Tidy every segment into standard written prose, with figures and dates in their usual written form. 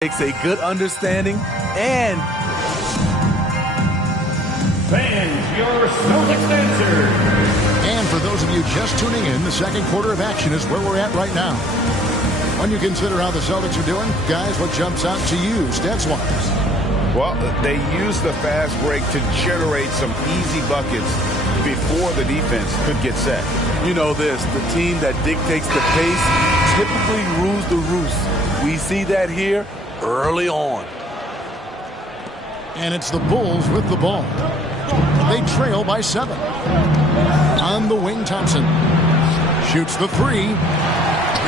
takes a good understanding and fans, your Celtics answer. And for those of you just tuning in, the second quarter of action is where we're at right now. When you consider how the Celtics are doing, guys, what jumps out to you, stats-wise? Well, they use the fast break to generate some easy buckets before the defense could get set. You know this, the team that dictates the pace typically rules the roost. We see that here early on. And it's the Bulls with the ball. They trail by 7. On the wing, Thompson shoots the 3.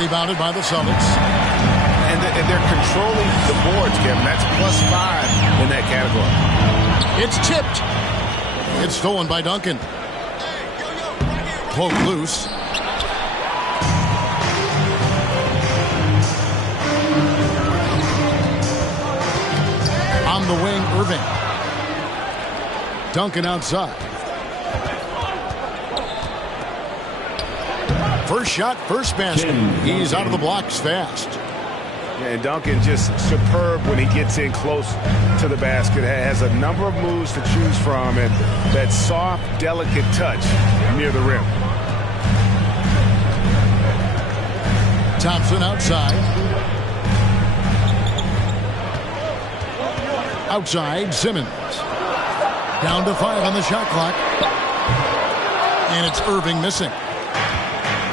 Rebounded by the Celtics. And they're controlling the boards, Kevin. That's +5 in that category. It's tipped. It's stolen by Duncan. Poke loose. On the wing, Irving. Duncan outside. First shot, first basket. He's out of the blocks fast. And Duncan just superb when he gets in close to the basket. Has a number of moves to choose from, and that soft, delicate touch near the rim. Thompson outside. Outside, Simmons. Down to 5 on the shot clock. And it's Irving missing.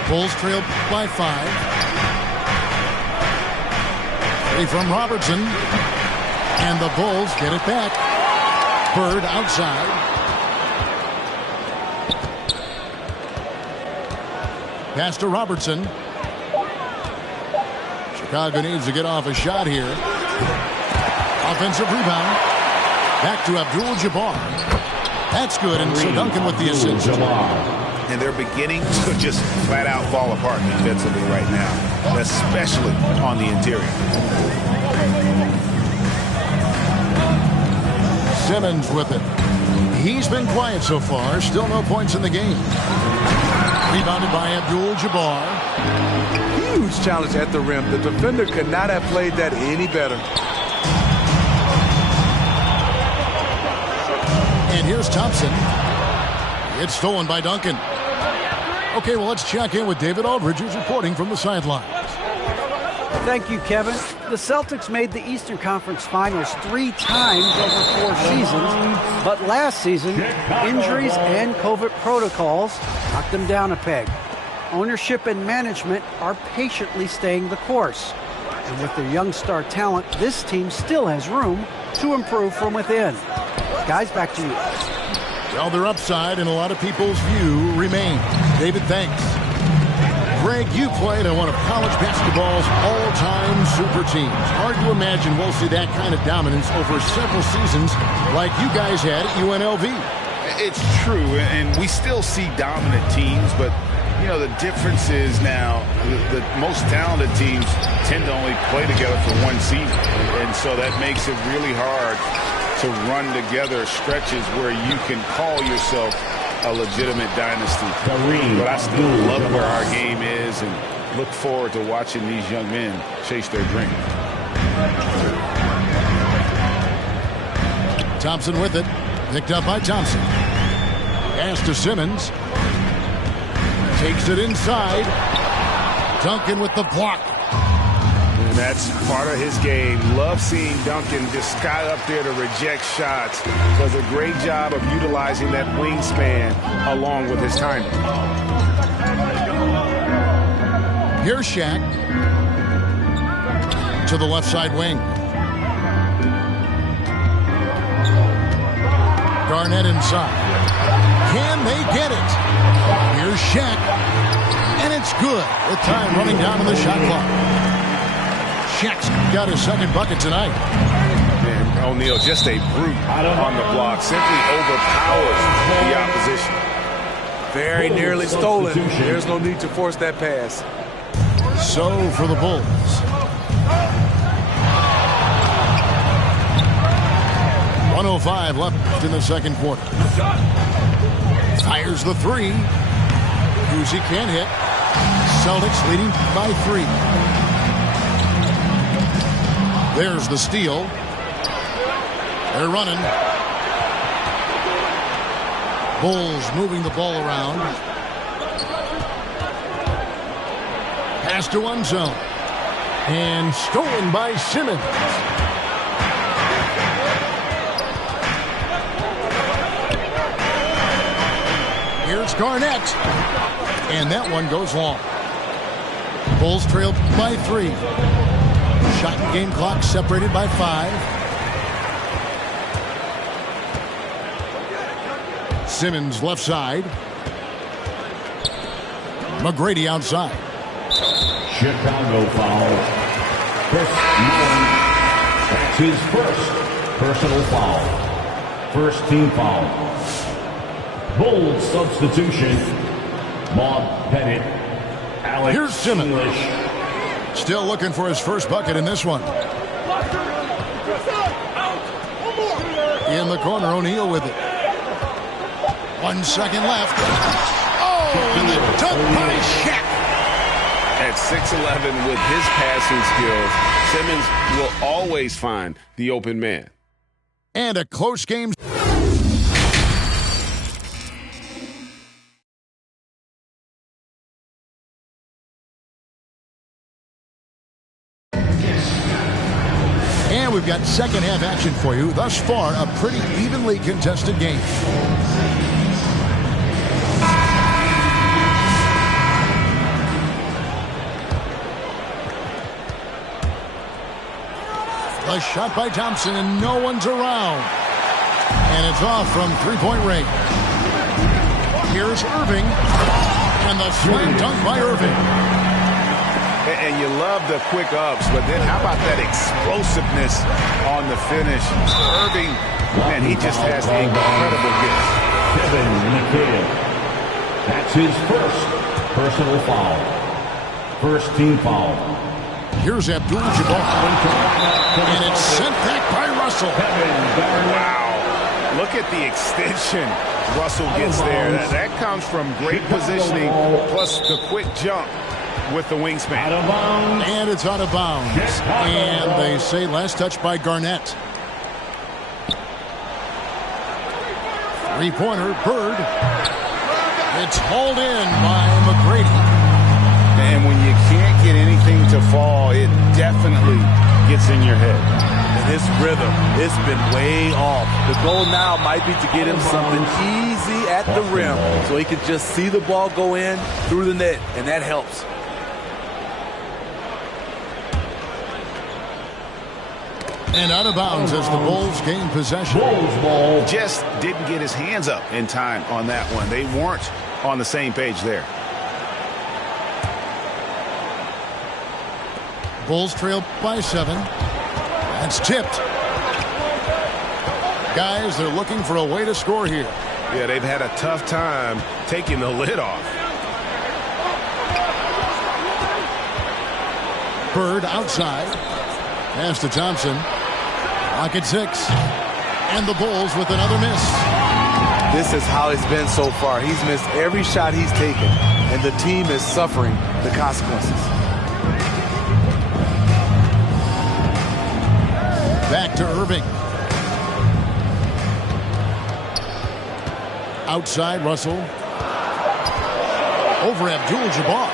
Bulls trail by 5. 3 from Robertson. And the Bulls get it back. Bird outside. Pass to Robertson. Chicago needs to get off a shot here. Offensive rebound. Back to Abdul-Jabbar. That's good, and so Duncan with the assist. And they're beginning to just flat out fall apart defensively right now, especially on the interior. Simmons with it. He's been quiet so far. Still no points in the game. Rebounded by Abdul-Jabbar. Huge challenge at the rim. The defender could not have played that any better. And here's Thompson. It's stolen by Duncan. Okay, well, let's check in with David Aldridge, who's reporting from the sidelines. Thank you, Kevin. The Celtics made the Eastern Conference Finals 3 times over 4 seasons, but last season, injuries and COVID protocols knocked them down a peg. Ownership and management are patiently staying the course. And with their young star talent, this team still has room to improve from within. Guys, back to you. Well, their upside in a lot of people's view remains. David, thanks. Greg, you played on one of college basketball's all-time super teams. Hard to imagine we'll see that kind of dominance over several seasons like you guys had at UNLV. It's true, and we still see dominant teams, but you know, the difference is now the most talented teams tend to only play together for one season, and so that makes it really hard to run together stretches where you can call yourself a legitimate dynasty. But I still love where our game is and look forward to watching these young men chase their dream. Thompson with it. Picked up by Thompson. Pass to Simmons. Takes it inside. Duncan with the block. And that's part of his game. Love seeing Duncan just sky up there to reject shots. Does a great job of utilizing that wingspan along with his timing. Here's Shaq. To the left side wing. Garnett inside. Can they get it? Here's Shaq. And it's good with time running down on the shot clock. Shaq's got his second bucket tonight. And O'Neal, just a brute on the block. Simply overpowers the opposition. Very nearly stolen. There's no need to force that pass. So for the Bulls. .105 left in the second quarter. Fires the 3. Uzi can't hit. Celtics leading by 3. There's the steal. They're running. Bulls moving the ball around. Pass to one zone. And stolen by Simmons. Here's Garnett. And that one goes long. Bulls trailed by 3. Shot and game clock separated by 5. Simmons left side. McGrady outside. Chicago foul. Chris Mullin. That's his first personal foul. First team foul. Bold substitution. Bob Pettit. Alex Here's Simmons. English. Still looking for his first bucket in this one. In the corner, O'Neal with it. 1 second left. Oh, and the dunk by Shaq. At 6'11", with his passing skills, Simmons will always find the open man. And a close game. And we've got second half action for you. Thus far, a pretty evenly contested game. A shot by Thompson, and no one's around. And it's off from three-point range. Here's Irving. And the slam dunk by Irving. And you love the quick ups, but then how about that explosiveness on the finish? Irving, man, he just has the incredible gift. Kevin McHale. That's his first personal foul. First team foul. Here's Abdul-Jabbar. And it's sent back by Russell. Wow. Look at the extension Russell gets there. That comes from great positioning, plus the quick jump with the wingspan. And it's out of bounds. And they say last touch by Garnett. Three-pointer, Bird. It's hauled in by McGrady. And when you can't get anything to fall, it definitely gets in your head. And his rhythm, it's been way off. The goal now might be to get him something easy at the rim so he can just see the ball go in through the net, and that helps. And out of bounds as the Bulls gain possession. Just didn't get his hands up in time on that one. They weren't on the same page there. Bulls trail by 7. That's tipped. Guys, they're looking for a way to score here. Yeah, they've had a tough time taking the lid off. Bird outside. Pass to Thompson. Lock at 6. And the Bulls with another miss. This is how it's been so far. He's missed every shot he's taken, and the team is suffering the consequences. Back to Irving. Outside, Russell. Over Abdul-Jabbar.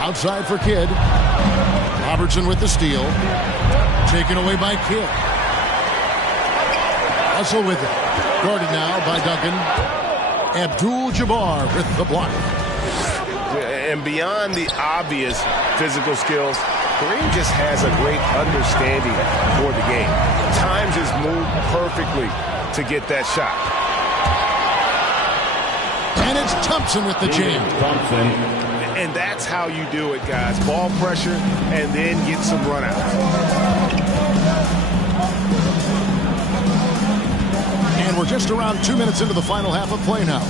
Outside for Kidd. Robertson with the steal. Taken away by Kidd. Russell with it. Guarded now by Duncan. Abdul-Jabbar with the block. And beyond the obvious physical skills, Kareem just has a great understanding for the game. Times his move perfectly to get that shot. And it's Thompson with the jam. Thompson. And that's how you do it, guys. Ball pressure and then get some runouts. And we're just around 2 minutes into the final half of play now.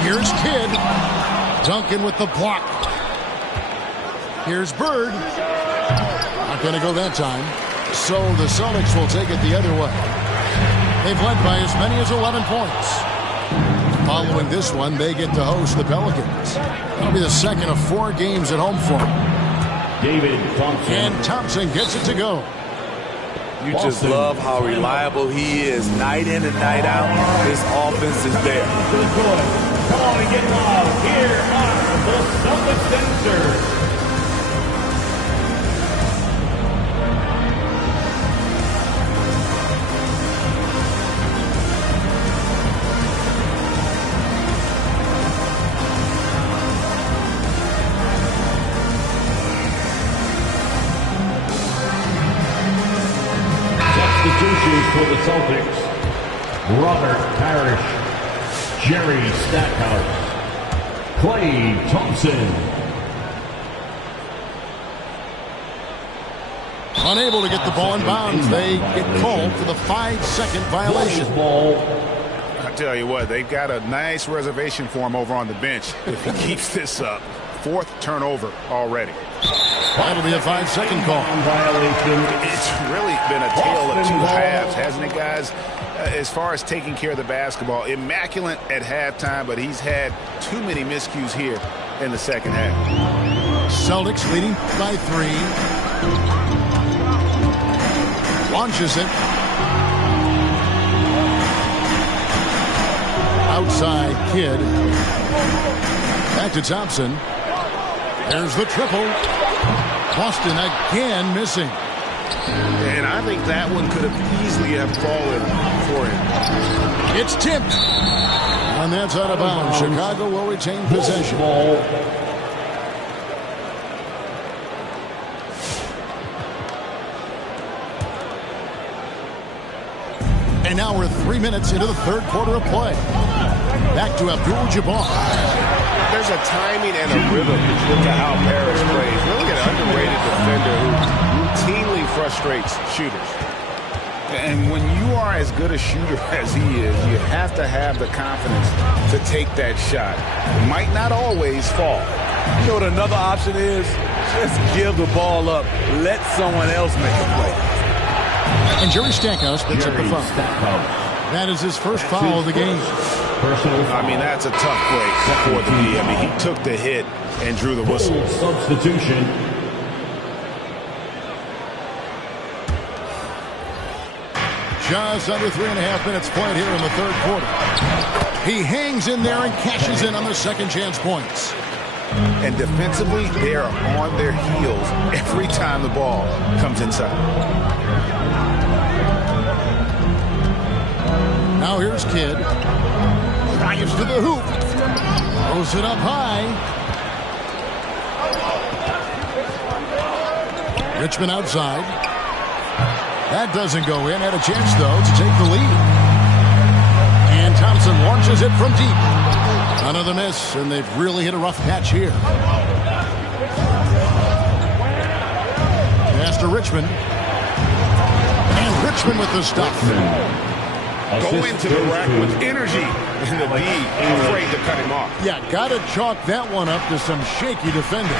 Here's Kidd. Duncan with the block. Here's Bird. Not going to go that time. So the Celtics will take it the other way. They've led by as many as 11 points. Following this one, they get to host the Pelicans. That'll be the second of 4 games at home for them. David Thompson. And Thompson gets it to go. You just love how reliable he is night in and night out. This offense is there. Come on and get loud. Here are the Celtics dancers. Substitutions for the Celtics: Robert Parrish, Jerry Stackhouse, Klay Thompson. Unable to get the ball in bounds. They get called for the 5-second violation. I tell you what, they've got a nice reservation for him over on the bench if he keeps this up. 4th turnover already. That'll be a 5-second call. It's really been a tale of 2 halves, hasn't it, guys? As far as taking care of the basketball, immaculate at halftime, but he's had too many miscues here in the second half. Celtics leading by 3. Launches it. Outside Kidd. Back to Thompson. There's the triple. Boston again missing. And I think that one could have easily have fallen for him. It's tipped. And that's out of bounds. Chicago will retain possession. And now we're 3 minutes into the 3rd quarter of play. Back to Abdul-Jabbar. There's a timing and a rhythm to how Parrish plays. Really an underrated defender who routinely frustrates shooters. And when you are as good a shooter as he is, you have to have the confidence to take that shot. It might not always fall. You know what another option is? Just give the ball up. Let someone else make a play. And Jerry Stackhouse picks up the foul. That is his first foul of the game. I mean, that's a tough break for the D. I mean, he took the hit and drew the whistle. Substitution. Just under 3.5 minutes played here in the 3rd quarter. He hangs in there and cashes in on the second chance points. And defensively, they are on their heels every time the ball comes inside. Now here's Kidd. Drives to the hoop. Throws it up high. Richmond outside. That doesn't go in. Had a chance, though, to take the lead. And Thompson launches it from deep. Another miss, and they've really hit a rough patch here. Pass to Richmond. And Richmond with the stop. Go into the rack with energy, and the D afraid to cut him off. Yeah, got to chalk that one up to some shaky defending.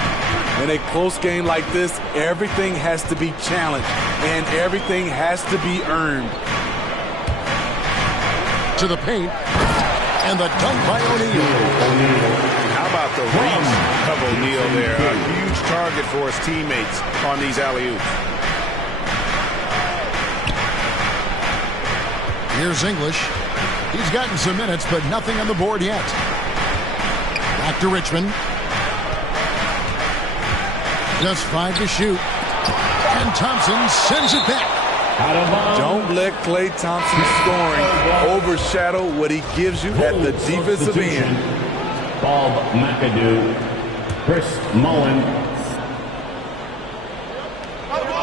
In a close game like this, everything has to be challenged, and everything has to be earned. To the paint, and the dunk by O'Neal. How about the reach of O'Neal there? A huge target for his teammates on these alley-oops. Here's English. He's gotten some minutes, but nothing on the board yet. Back to Richmond. Just 5 to shoot. And Thompson sends it back. Don't let Klay Thompson's scoring overshadow what he gives you at the defensive end. Bob McAdoo. Chris Mullen.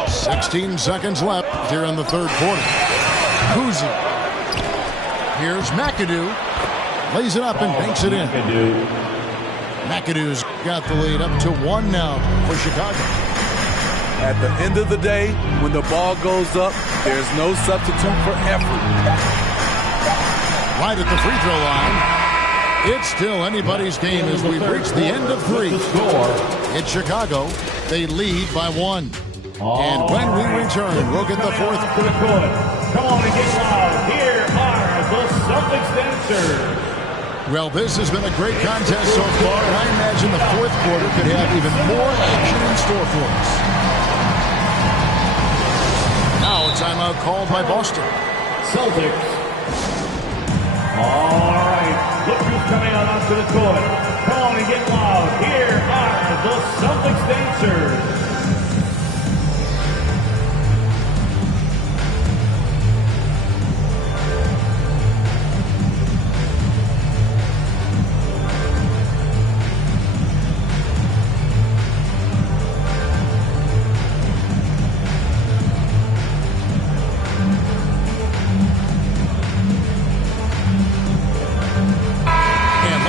16 seconds left here in the 3rd quarter. Kuzi. Here's McAdoo. Lays it up and banks it in. McAdoo's got the lead up to 1 now for Chicago. At the end of the day, when the ball goes up, there's no substitute for effort. Right at the free throw line. It's still anybody's game as we've reached the end of 3. It's Chicago. They lead by 1. And when we return, we'll get the 4th. To the court. Come on and get loud. Here are the Celtics dancers. Well, this has been a great contest so far, and I imagine the fourth quarter could have even more action in store for us. Now a timeout called by Boston. Celtics. All right, look who's coming out onto the court. Come on and get loud. Here are the Celtics dancers.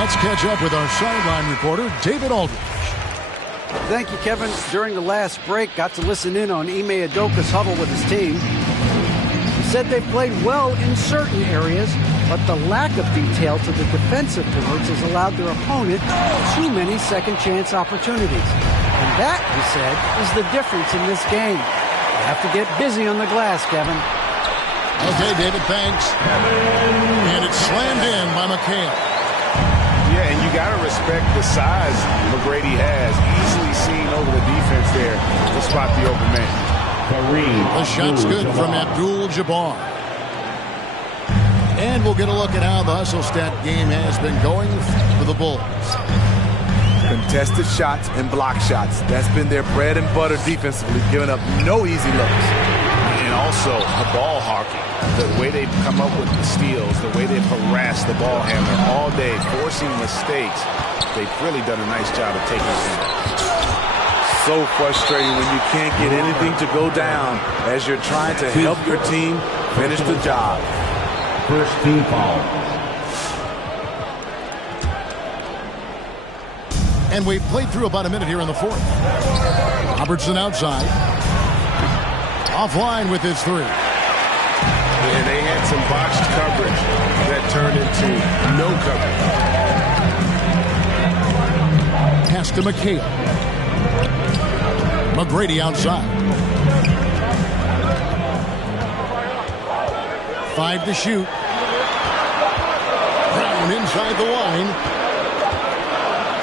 Let's catch up with our sideline reporter, David Aldridge. Thank you, Kevin. During the last break, got to listen in on Ime Udoka's huddle with his team. He said they played well in certain areas, but the lack of detail to the defensive boards has allowed their opponent too many second-chance opportunities. And that, he said, is the difference in this game. You have to get busy on the glass, Kevin. Okay, David, thanks. And it's slammed in by McHale. Yeah, and you got to respect the size McGrady has. Easily seen over the defense there to spot the open man. The shot's good from Abdul-Jabbar. And we'll get a look at how the hustle stat game has been going for the Bulls. Contested shots and block shots. That's been their bread and butter defensively, giving up no easy looks. And also the ball hawking. The way they come up with the steals, the way they've harassed the ball handler all day, forcing mistakes. They've really done a nice job of taking it. So frustrating when you can't get anything to go down as you're trying to help your team finish the job. First team foul. And we've played through about a minute here in the fourth. Robertson outside. Offline with his three. And they had some botched coverage that turned into no coverage. Pass to McHale. McGrady outside. 5 to shoot. Brown inside the line.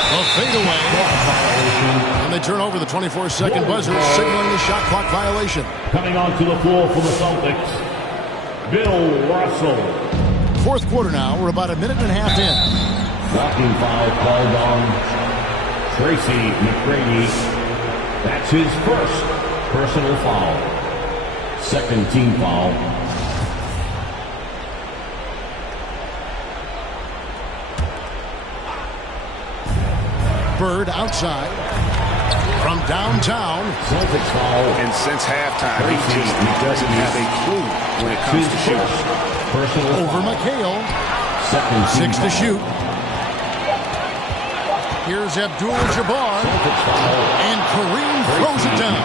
A fadeaway. And they turn over the 24-second buzzer, signaling the shot clock violation. Coming onto the floor for the Celtics, Bill Russell. Fourth quarter now. We're about a minute and a half in. Blocking foul called on Tracy McGrady. That's his first personal foul. Second team foul. Bird outside. From downtown. Celtics foul. And since halftime, he doesn't have a clue when it comes to shooting. Personal Over foul. McHale. Second team 6 to shoot. Here's Abdul-Jabbar. And Kareem throws it down.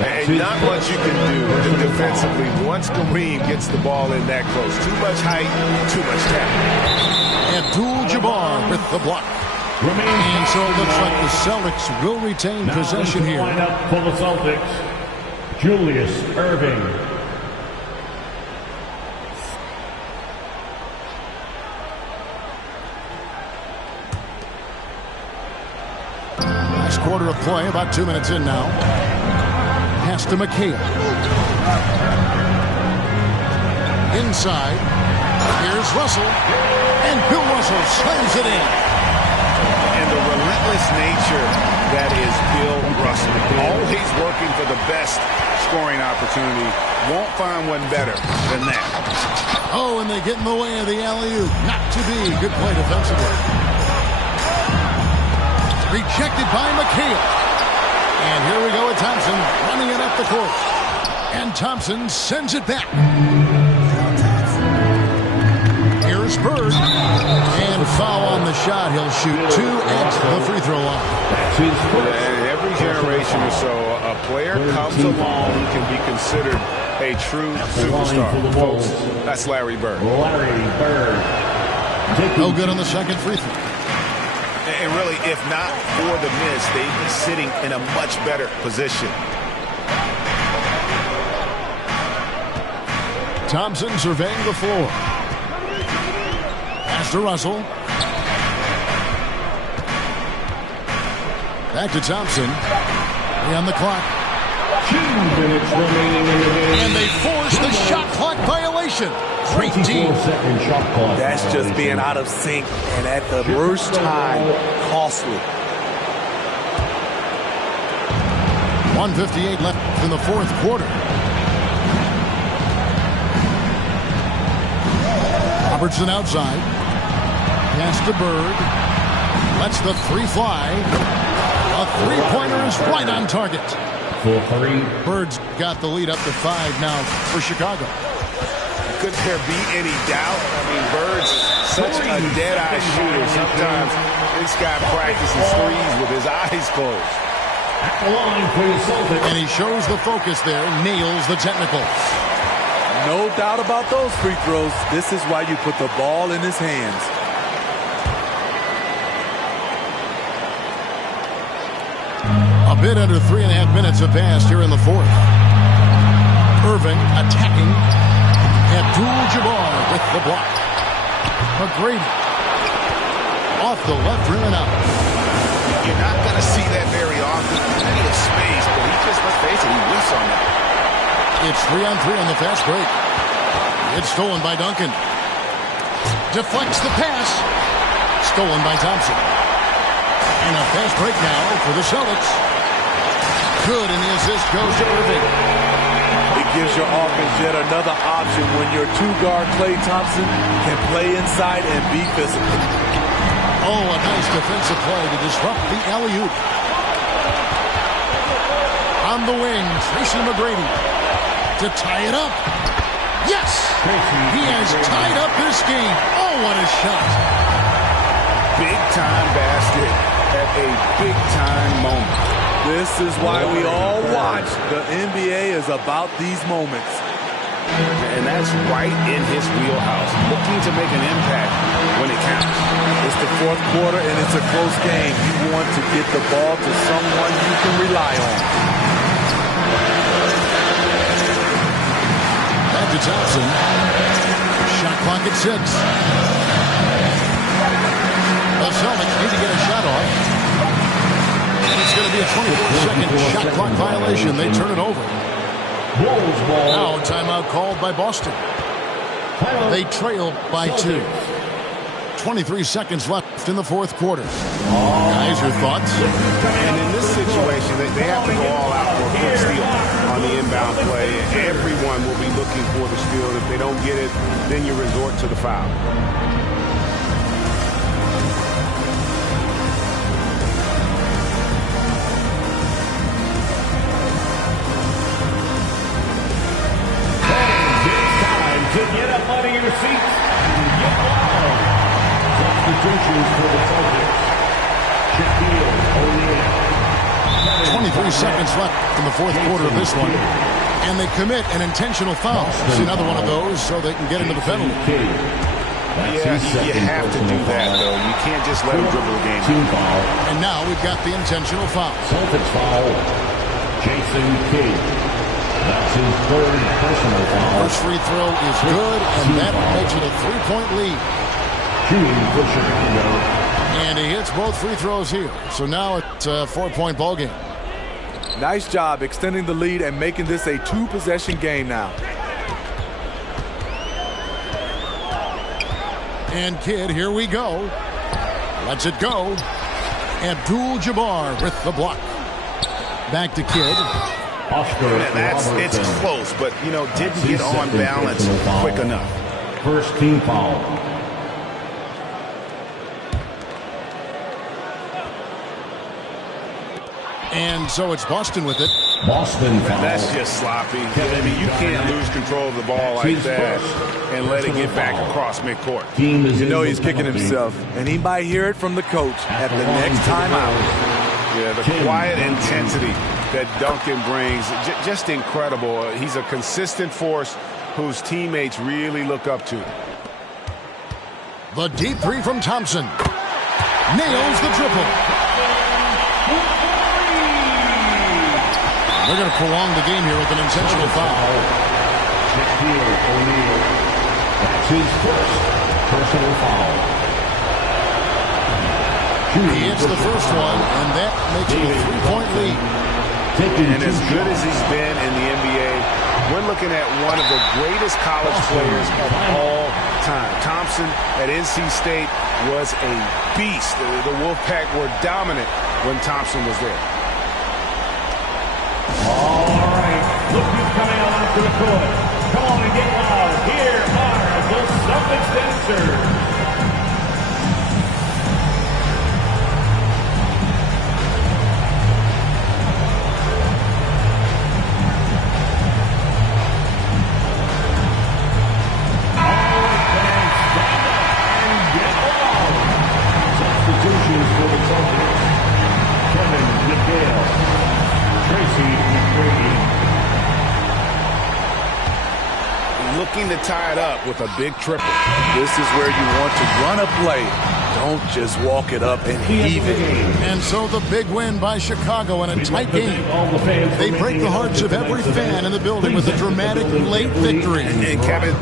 And not much you can do defensively once Kareem gets the ball in that close. Too much height, too much talent. Abdul-Jabbar with the block. And so it looks like the Celtics will retain possession here. Lineup for the Celtics, Julius Irving. Last quarter of play, about 2 minutes in now. Pass to McHale. Inside. Here's Russell. And Bill Russell slams it in. And the relentless nature that is Bill Russell. Always working for the best scoring opportunity. Won't find one better than that. Oh, and they get in the way of the alley-oop. Not to be. Good play defensively. Rejected by McHale. And here we go with Thompson running it up the court. And Thompson sends it back. Here's Bird. And foul on the shot. He'll shoot 2 at the free throw line. Every generation or so, a player comes along who can be considered a true superstar. Folks, that's Larry Bird. Larry Bird. No good on the second free throw. And really, if not for the miss, they'd be sitting in a much better position. Thompson surveying the floor. Pass to Russell. Back to Thompson. On the clock. 2 minutes remaining in the game. And they force the shot clock violation. Great team. 24-second shot clock. That's just being out of sync and at the worst time, costly. 1:58 left in the fourth quarter. Robertson outside. Pass to Bird. Lets the three fly. A three-pointer is right on target. For 3. Bird's got the lead up to 5 now for Chicago. Could there be any doubt? I mean, Bird's such a dead-eye shooter. Sometimes this guy practices threes with his eyes closed. At the line for the Celtics. And he shows the focus there, nails the technical. No doubt about those free throws. This is why you put the ball in his hands. A bit under 3.5 minutes have passed here in the fourth. Irving attacking. Abdul-Jabbar with the block. McGrady off the left rim and out. You're not going to see that very often. Plenty of space, but he just, let's face it, he whiffs on that. It's 3-on-3 on the fast break. It's stolen by Duncan. Deflects the pass. Stolen by Thompson. And a fast break now for the Celtics. Good, and the assist goes to Irving. It gives your offense yet another option when your two-guard Klay Thompson can play inside and be physical. Oh, a nice defensive play to disrupt the alley-oop. On the wing, Tracy McGrady to tie it up. Yes! He has tied up this game. Oh, what a shot. Big-time basket at a big-time moment. This is why we all watch. The NBA is about these moments. And that's right in his wheelhouse, looking to make an impact when it counts. It's the fourth quarter, and it's a close game. You want to get the ball to someone you can rely on. Back to Thompson. Shot clock at 6. The Celtics need to get a shot off. And it's going to be a 24-second shot clock violation. They turn it over. Now timeout called by Boston. They trail by 2. 23 seconds left in the fourth quarter. Guys, your thoughts? And in this situation, they have to go all out for a quick steal on the inbound play. Everyone will be looking for the steal. If they don't get it, then you resort to the foul. To get up out of your seats and get wild. Substitutions for the Celtics. Shaquille O'Neal. 23 seconds left in the fourth quarter of this one. And they commit an intentional foul. See another one of those so they can get into the penalty. Yeah, you have to do that, though. You can't just let them dribble the game. Team foul. And now we've got the intentional foul. Celtics foul. Jason Kidd. That's his third personal foul. First free throw is good, and that makes it a 3-point lead. Shooting for Chicago. And he hits both free throws here. So now it's a 4-point ball game. Nice job extending the lead and making this a 2-possession game now. And Kidd, here we go. Lets it go. Abdul-Jabbar with the block. Back to Kidd. It's close, but, didn't get on balance quick enough. First team foul. And so it's Boston with it. Boston foul. That's just sloppy. I mean, you can't lose control of the ball like that and let it get back across midcourt. You know he's kicking himself, and he might hear it from the coach at the next timeout. Yeah, the quiet intensity that Duncan brings, just incredible. He's a consistent force whose teammates really look up to. The deep three from Thompson. Nails the triple. They're going to prolong the game here with an intentional foul. Shaquille O'Neal. That's his first. Personal foul. He hits the first one, and that makes it a 3-point lead. And as good as he's been in the NBA, we're looking at one of the greatest college players of all time. Thompson at NC State was a beast. The Wolfpack were dominant when Thompson was there. All right, look who's coming on to the court. Come on and get loud. Here are the Celtics dancers. Looking to tie it up with a big triple. This is where you want to run a play. Don't just walk it up and heave it. And so the big win by Chicago in a tight game. They break the hearts of every fan in the building with a dramatic late victory. And Kevin,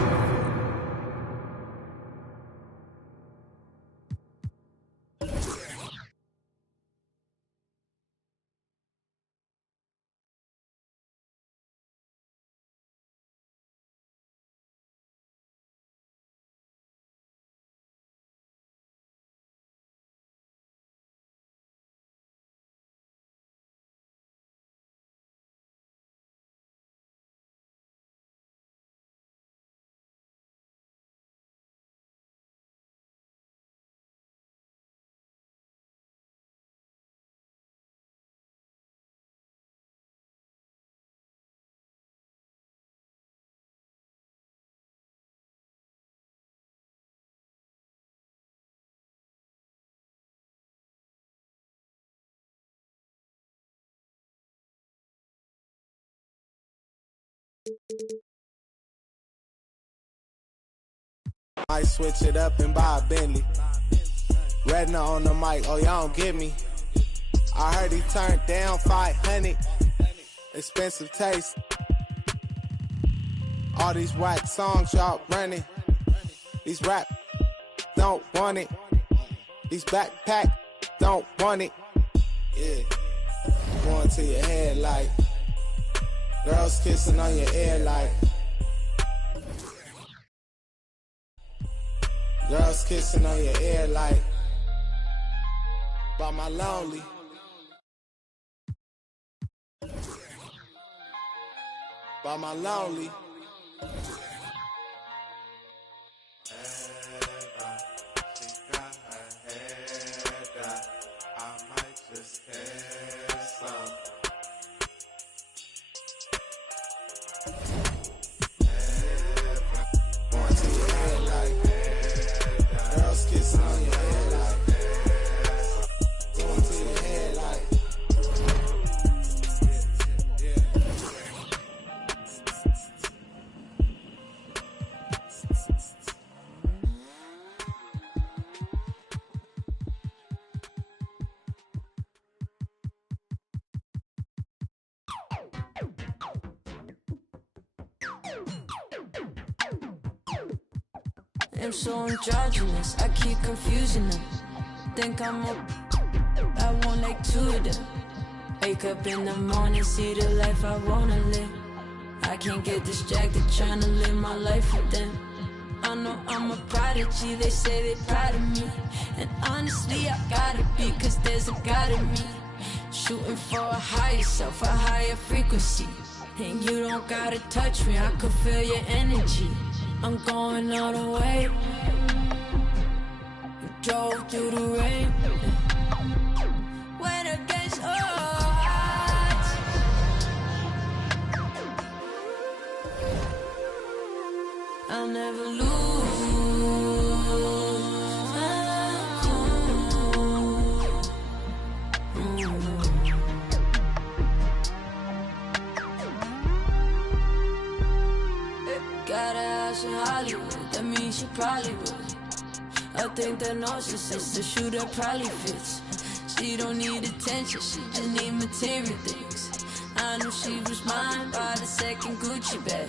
I switch it up and buy a Bentley. Redna on the mic, oh y'all don't get me. I heard he turned down 500. Expensive taste. All these whack songs y'all running. These rap don't want it. These backpack don't want it. Yeah, going to your head like girls kissing on your ear like girls kissing on your ear like by my lonely. By my lonely. I might just have some. Going to your head like girls kissing on your head like going to your head like I'm so androgynous, I keep confusing them. Think I'm I want like two of them. Wake up in the morning, see the life I wanna live. I can't get distracted trying to live my life with them. I know I'm a prodigy, they say they proud of me. And honestly, I gotta be, cause there's a God in me. Shooting for a higher self, a higher frequency. And you don't gotta touch me, I can feel your energy. I'm going all the way. Drove through the rain. When against odds, I'll never lose. Got a house in Hollywood, that means she probably would. I think that narcissist, the shooter probably fits. She don't need attention, she just need material things. I knew she was mine by the second Gucci bag,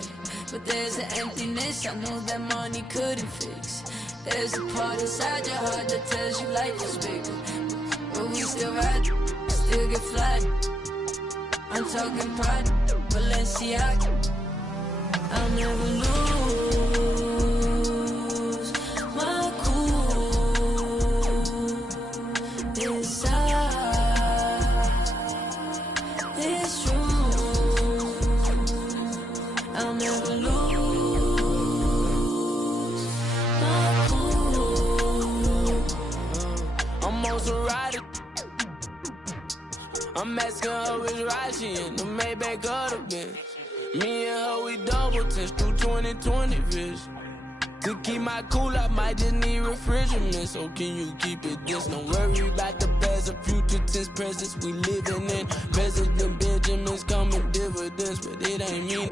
but there's an emptiness I know that money couldn't fix. There's a part inside your heart that tells you life is bigger. But we still ride, still get fly. I'm talking pride, Balenciaga. I'll never lose my cool inside this room. I'll never lose my cool. I'm also riding. I'm asking her which ride she in, the Maybach or the Benz. Me and her, we double test through 20/20 vision. To keep my cool, I might just need refrigerant. So can you keep it this? Don't worry about the past or future tense presence we living in. President Benjamin's coming dividends, but it ain't me.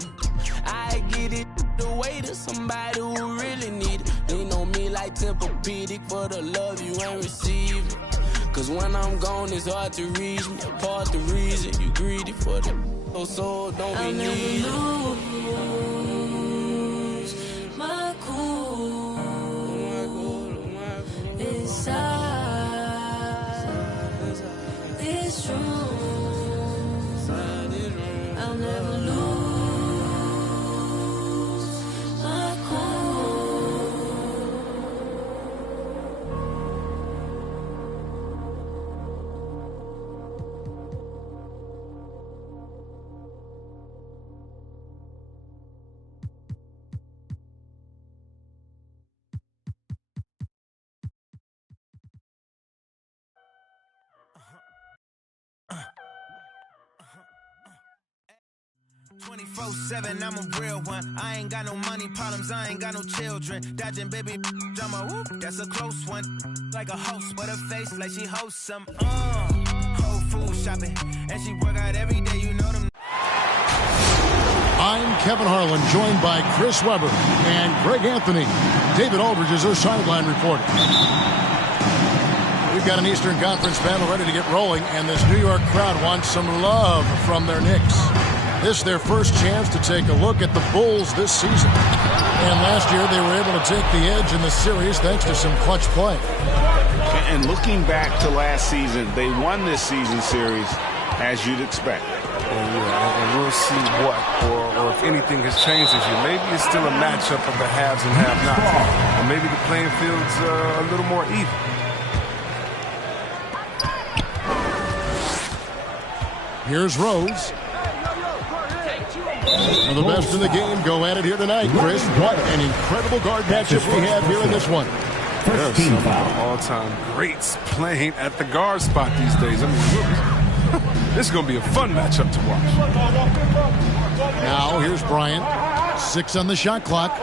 I get it the way to somebody who really need it. Lean on me like Tempur-Pedic for the love you ain't receiving. Cause when I'm gone, it's hard to reach me. Part the reason you greedy for the soul, don't be needy. I'll never lose my cool inside this room. I'll never lose my cool. "24/7, I'm a real one. I ain't got no money problems, I ain't got no children. Dodging baby, I'm a whoop, that's a close one. Like a host with a face like she hosts some. Whole food shopping, and she work out every day, you know them. I'm Kevin Harlan, joined by Chris Webber and Greg Anthony. David Aldridge is our sideline reporter. We've got an Eastern Conference panel ready to get rolling, and this New York crowd wants some love from their Knicks. This is their first chance to take a look at the Bulls this season. And last year they were able to take the edge in the series thanks to some clutch play. And looking back to last season, they won this season series as you'd expect. And we'll see what or if anything has changed this year. Maybe it's still a matchup of the haves and have-nots. Or maybe the playing field's a little more even. Here's Rose. The best in the game go at it here tonight, Chris. What an incredible guard matchup we have here in this one. There are some all-time greats playing at the guard spot these days. I mean, this is going to be a fun matchup to watch. Now, here's Bryant. 6 on the shot clock.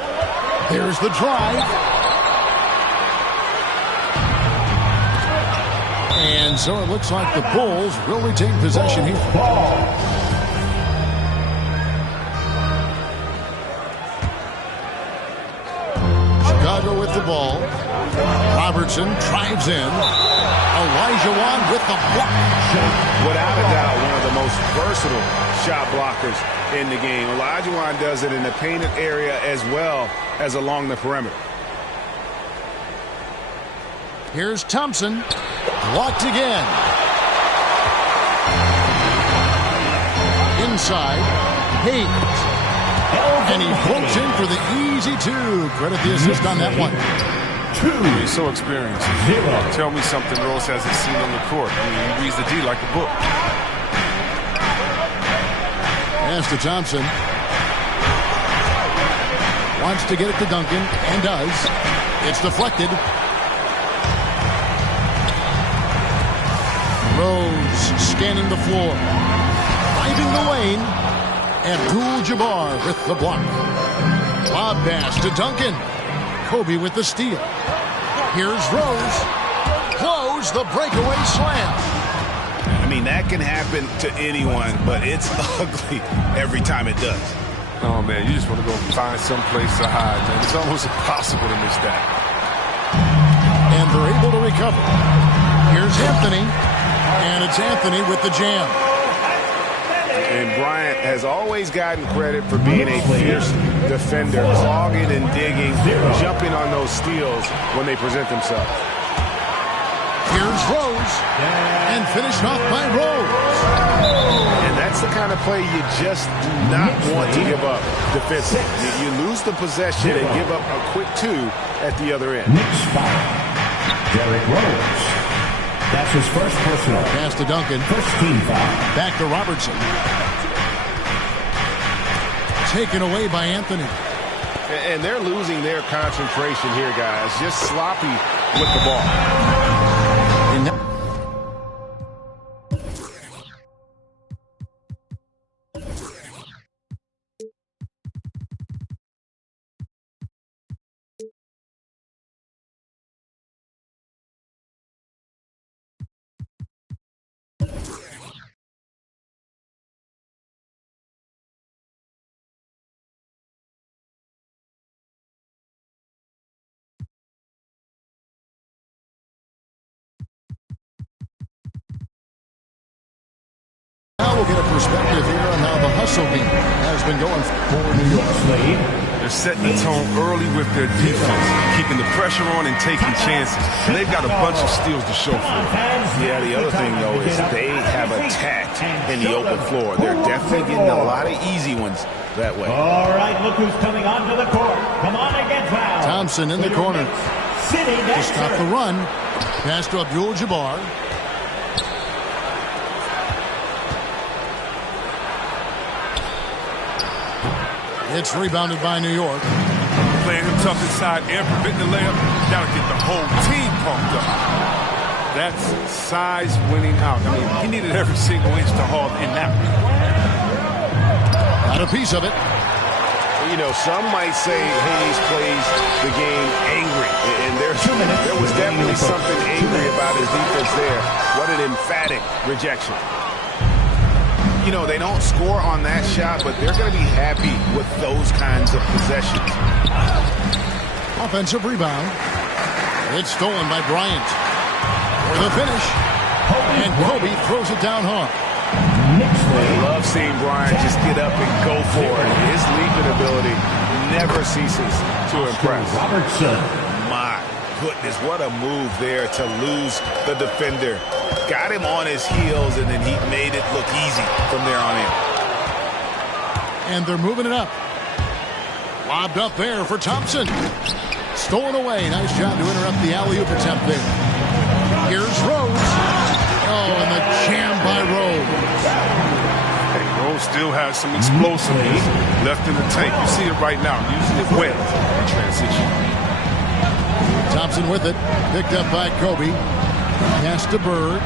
There's the drive. And so it looks like the Bulls will retain possession here. Chicago with the ball. Robertson drives in. Elijah Wan with the block. Without a doubt, one of the most versatile shot blockers in the game. Elijah Wan does it in the painted area as well as along the perimeter. Here's Thompson. Blocked again. Inside. Hayes. And he pokes in for the easy 2. Credit the assist on that one. He's so experienced. Tell me something Rose hasn't seen on the court. I mean, he reads the D like a book. Pass to Thompson. Wants to get it to Duncan, and does. It's deflected. Rose scanning the floor. Finding the lane. Abdul-Jabbar with the block. Lob pass to Duncan. Kobe with the steal. Here's Rose. Close the breakaway slam. I mean, that can happen to anyone, but it's ugly every time it does. Oh, man, you just want to go find some place to hide, man. It's almost impossible to miss that. And they're able to recover. Here's Anthony. And it's Anthony with the jam. And Bryant has always gotten credit for being a fierce defender, clogging and digging, jumping on those steals when they present themselves. Here's Rose, and finished off by Rose. And that's the kind of play you just do not want to give up defensively. You lose the possession and give up a quick 2 at the other end. Next foul. Derrick Rose. That's his first personal. Pass to Duncan. First team foul. Back to Robertson. Taken away by Anthony. And they're losing their concentration here, guys. Just sloppy with the ball. Now we'll get a perspective here on how the hustle beat has been going for New York. They're setting the tone early with their defense, keeping the pressure on and taking chances. And they've got a bunch of steals to show for it. Yeah, the other thing, though, is they have attacked in the open floor. They're definitely getting a lot of easy ones that way. All right, look who's coming onto the court. Come on and get fouled. Thompson in the corner. To stop the run. Pass to Abdul-Jabbar. It's rebounded by New York. Playing him tough inside and preventing the layup. That'll get the whole team pumped up. That's size winning out. I mean, he needed every single inch to haul in that one. Got a piece of it. You know, some might say Hayes plays the game angry. And there was definitely something angry about his defense there. What an emphatic rejection. You know, they don't score on that shot, but they're going to be happy with those kinds of possessions. Offensive rebound. It's stolen by Bryant. For the finish. And Kobe throws it down hard. I love seeing Bryant just get up and go for it. His leaping ability never ceases to impress. Robertson. My goodness, what a move there to lose the defender. Got him on his heels, and then he made it look easy from there on in. And they're moving it up. Lobbed up there for Thompson. Stolen away. Nice job to interrupt the alley-oop attempt there. Here's Rose. Oh, and the jam by Rose. Hey, Rose still has some explosiveness left in the tank. You see it right now, using it well in transition. Thompson with it. Picked up by Kobe. Pass to Bird.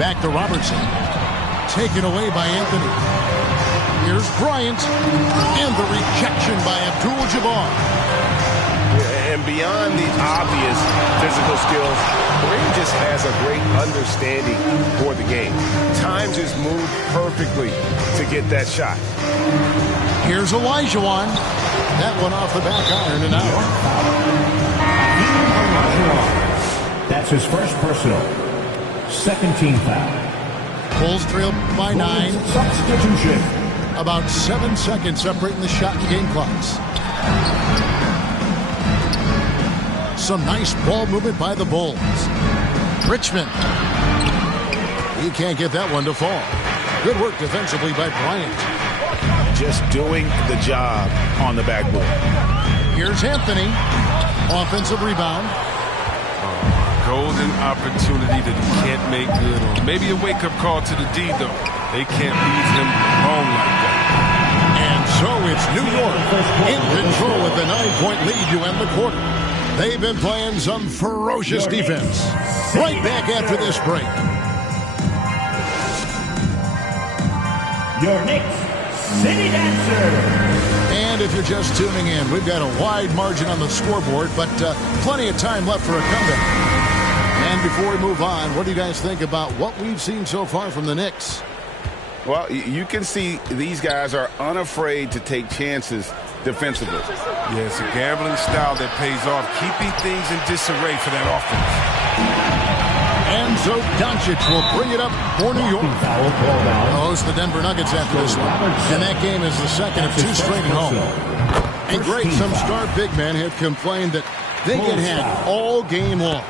Back to Robertson. Taken away by Anthony. Here's Bryant. And the rejection by Abdul-Jabbar. And beyond the obvious physical skills, Kareem just has a great understanding for the game. Times his move perfectly to get that shot. Here's Olajuwon. That one off the back iron and out. That's his first personal. Second team foul. Bulls trail by 9. Substitution. About 7 seconds separating the shot and game clocks. Some nice ball movement by the Bulls. Richmond. He can't get that one to fall. Good work defensively by Bryant. Just doing the job on the backboard. Here's Anthony. Offensive rebound. Golden opportunity that he can't make good on. Maybe a wake-up call to the D, though. They can't leave him home like that. And so it's New York in control with a 9-point lead to end the quarter. They've been playing some ferocious defense. Right back after this break. Your Knicks City Dancer. And if you're just tuning in, we've got a wide margin on the scoreboard, but plenty of time left for a comeback. And before we move on, what do you guys think about what we've seen so far from the Knicks? Well, you can see these guys are unafraid to take chances defensively. Yeah, it's a gambling style that pays off, keeping things in disarray for that offense. And so Doncic will bring it up for New York. Host the Denver Nuggets after this one. And that game is the second of 2 straight at home. And great, some star big men have complained that they get hacked all game long.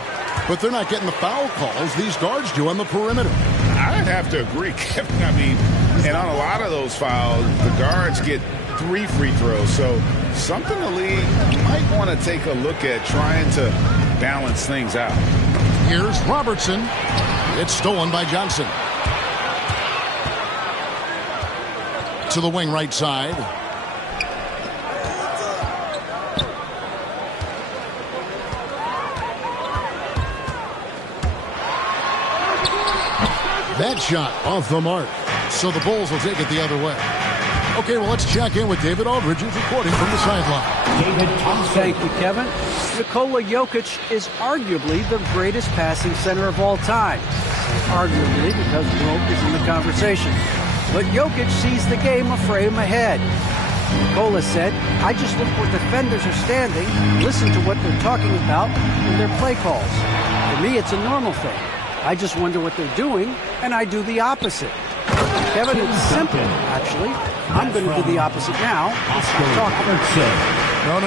But they're not getting the foul calls these guards do on the perimeter. I'd have to agree, Kevin. I mean, and on a lot of those fouls, the guards get 3 free throws. So something the league might want to take a look at, trying to balance things out. Here's Robertson. It's stolen by Johnson. To the wing right side. That shot off the mark. So the Bulls will take it the other way. Okay, well, let's check in with David Aldridge, who's reporting from the sideline. Thank you, Kevin. Nikola Jokic is arguably the greatest passing center of all time. Arguably because Wilt is in the conversation. But Jokic sees the game a frame ahead. Nikola said, I just look where defenders are standing, listen to what they're talking about in their play calls. For me, it's a normal thing. I just wonder what they're doing, and I do the opposite. Kevin, it's simple, actually. I'm going to do the opposite now. No.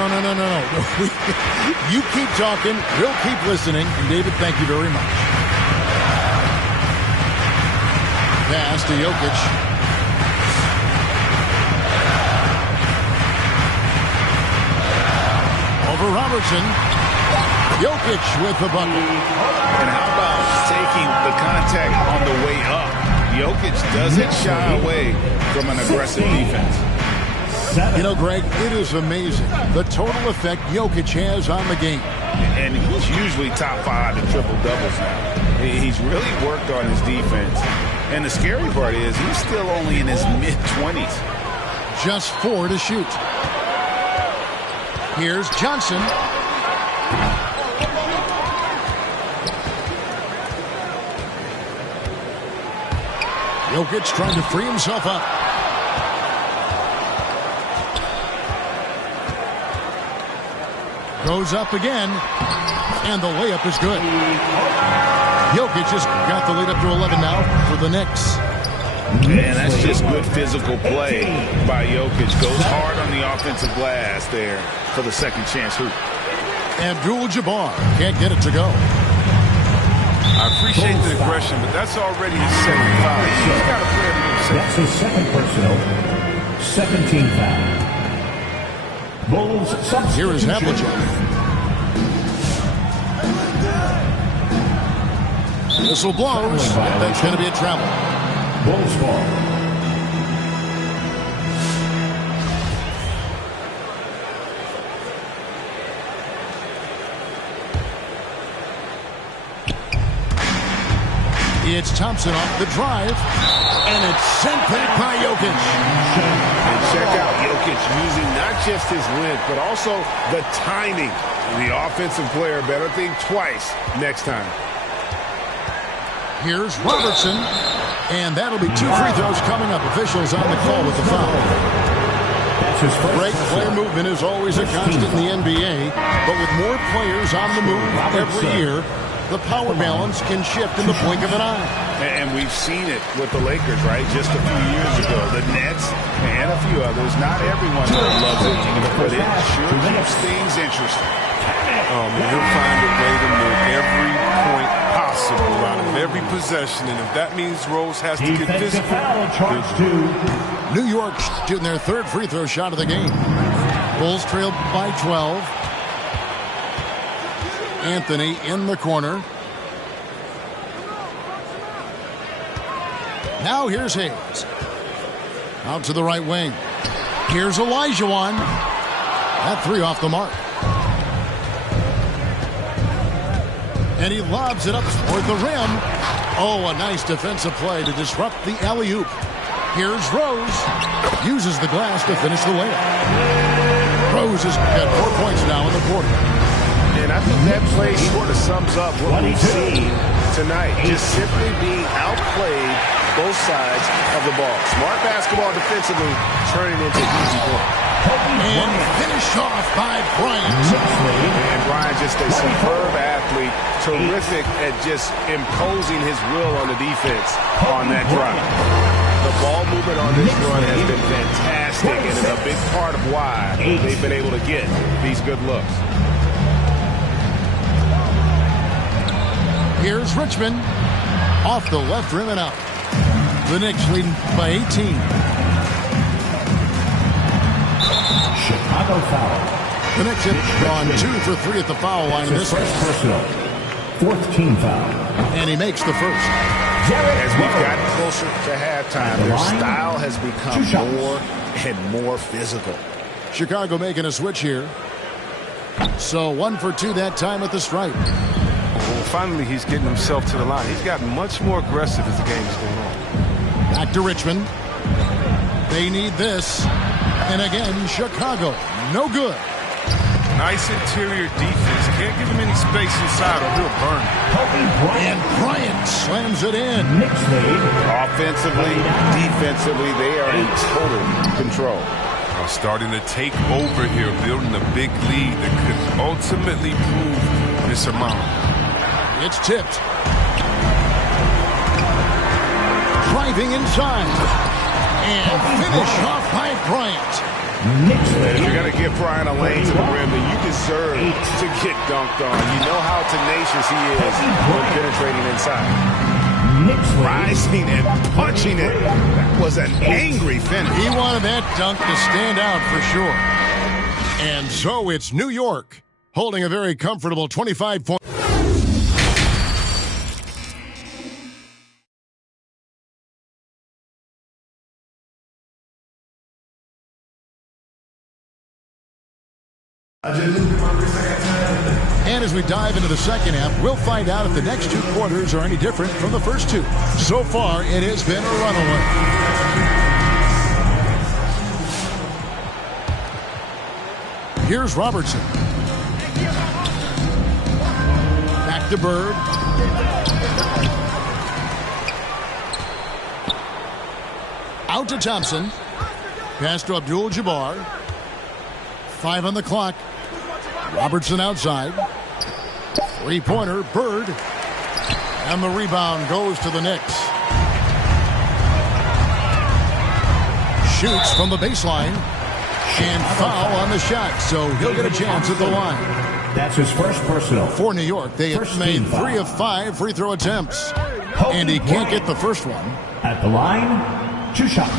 You keep talking. We'll keep listening. And, David, thank you very much. Pass to Jokic. Over Robertson. Jokic with the bucket. And how about taking the contact on the way up? Jokic doesn't shy away from an aggressive defense. You know, Greg, it is amazing the total effect Jokic has on the game. And he's usually top 5 in triple-doubles now. He's really worked on his defense. And the scary part is he's still only in his mid-20s. Just 4 to shoot. Here's Johnson. Jokic trying to free himself up. Goes up again, and the layup is good. Jokic just got the lead up to 11 now for the Knicks. Man, that's just good physical play by Jokic. Goes hard on the offensive glass there for the second chance hoop. Abdul-Jabbar can't get it to go. I appreciate the aggression, but that's already his second foul. He's got to play a little safe. That's his second personal. Second team foul. Bulls substitution. Here is Havlicek. Whistle blows. That's going to be a travel. Bulls ball. It's Thompson off the drive, and it's sent back by Jokic. And check out Jokic using not just his length, but also the timing. The offensive player better think twice next time. Here's Robertson, and that'll be 2 free throws coming up. Officials on the call with the foul. Great player movement is always a constant in the NBA, but with more players on the move every year, the power balance can shift in the blink of an eye. And we've seen it with the Lakers, right? Just a few years ago. The Nets and a few others. Not everyone loves it, but it sure keeps things interesting. Oh, man, he'll find a way to make every point possible out of every possession. And if that means Rose has to get physical. New York shooting their 3rd free throw shot of the game. Bulls trailed by 12. Anthony in the corner. Now here's Hayes. Out to the right wing. Here's Olajuwon. That 3 off the mark. And he lobs it up toward the rim. Oh, a nice defensive play to disrupt the alley-oop. Here's Rose. Uses the glass to finish the layup. Rose has got 4 points now in the quarter. And I think that play sort of sums up what we've seen tonight. Just simply being outplayed both sides of the ball. Smart basketball defensively turning into easy points. And finished off by Bryant. And Bryant just a superb athlete, terrific at just imposing his will on the defense on that drive. The ball movement on this run has been fantastic and is a big part of why they've been able to get these good looks. Here's Richmond. Off the left rim and out. The Knicks leading by 18. Chicago foul. The Knicks have gone 2 for 3 at the foul line in this first personal. 4th team foul. And he makes the first. As we've gotten closer to halftime, their style has become more and more physical. Chicago making a switch here. So 1 for 2 that time at the stripe. Well, finally, he's getting himself to the line. He's gotten much more aggressive as the game is going on. Back to Richmond. They need this. And again, Chicago. No good. Nice interior defense. Can't give him any space inside or he'll burn. And Bryant slams it in. Offensively, defensively, they are in total control. Starting to take over here, building a big lead that could ultimately prove insurmountable. It's tipped. Driving inside. And finish off by Bryant. If you're going to give Bryant a lane to the rim, then you deserve to get dunked on. You know how tenacious he is when penetrating inside. Rising and punching it. That was an angry finish. He wanted that dunk to stand out for sure. And so it's New York holding a very comfortable 25-point. And as we dive into the second half, we'll find out if the next 2 quarters are any different from the first 2. So far, it has been a runaway. Here's Robertson. Back to Bird. Out to Thompson. Pass to Abdul-Jabbar. 5 on the clock. Robertson outside. 3-pointer, Bird. And the rebound goes to the Knicks. Shoots from the baseline. And foul on the shot, so he'll get a chance at the line. That's his first personal. For New York, they have made 3 of 5 free throw attempts. And he can't get the first one. At the line, 2 shots.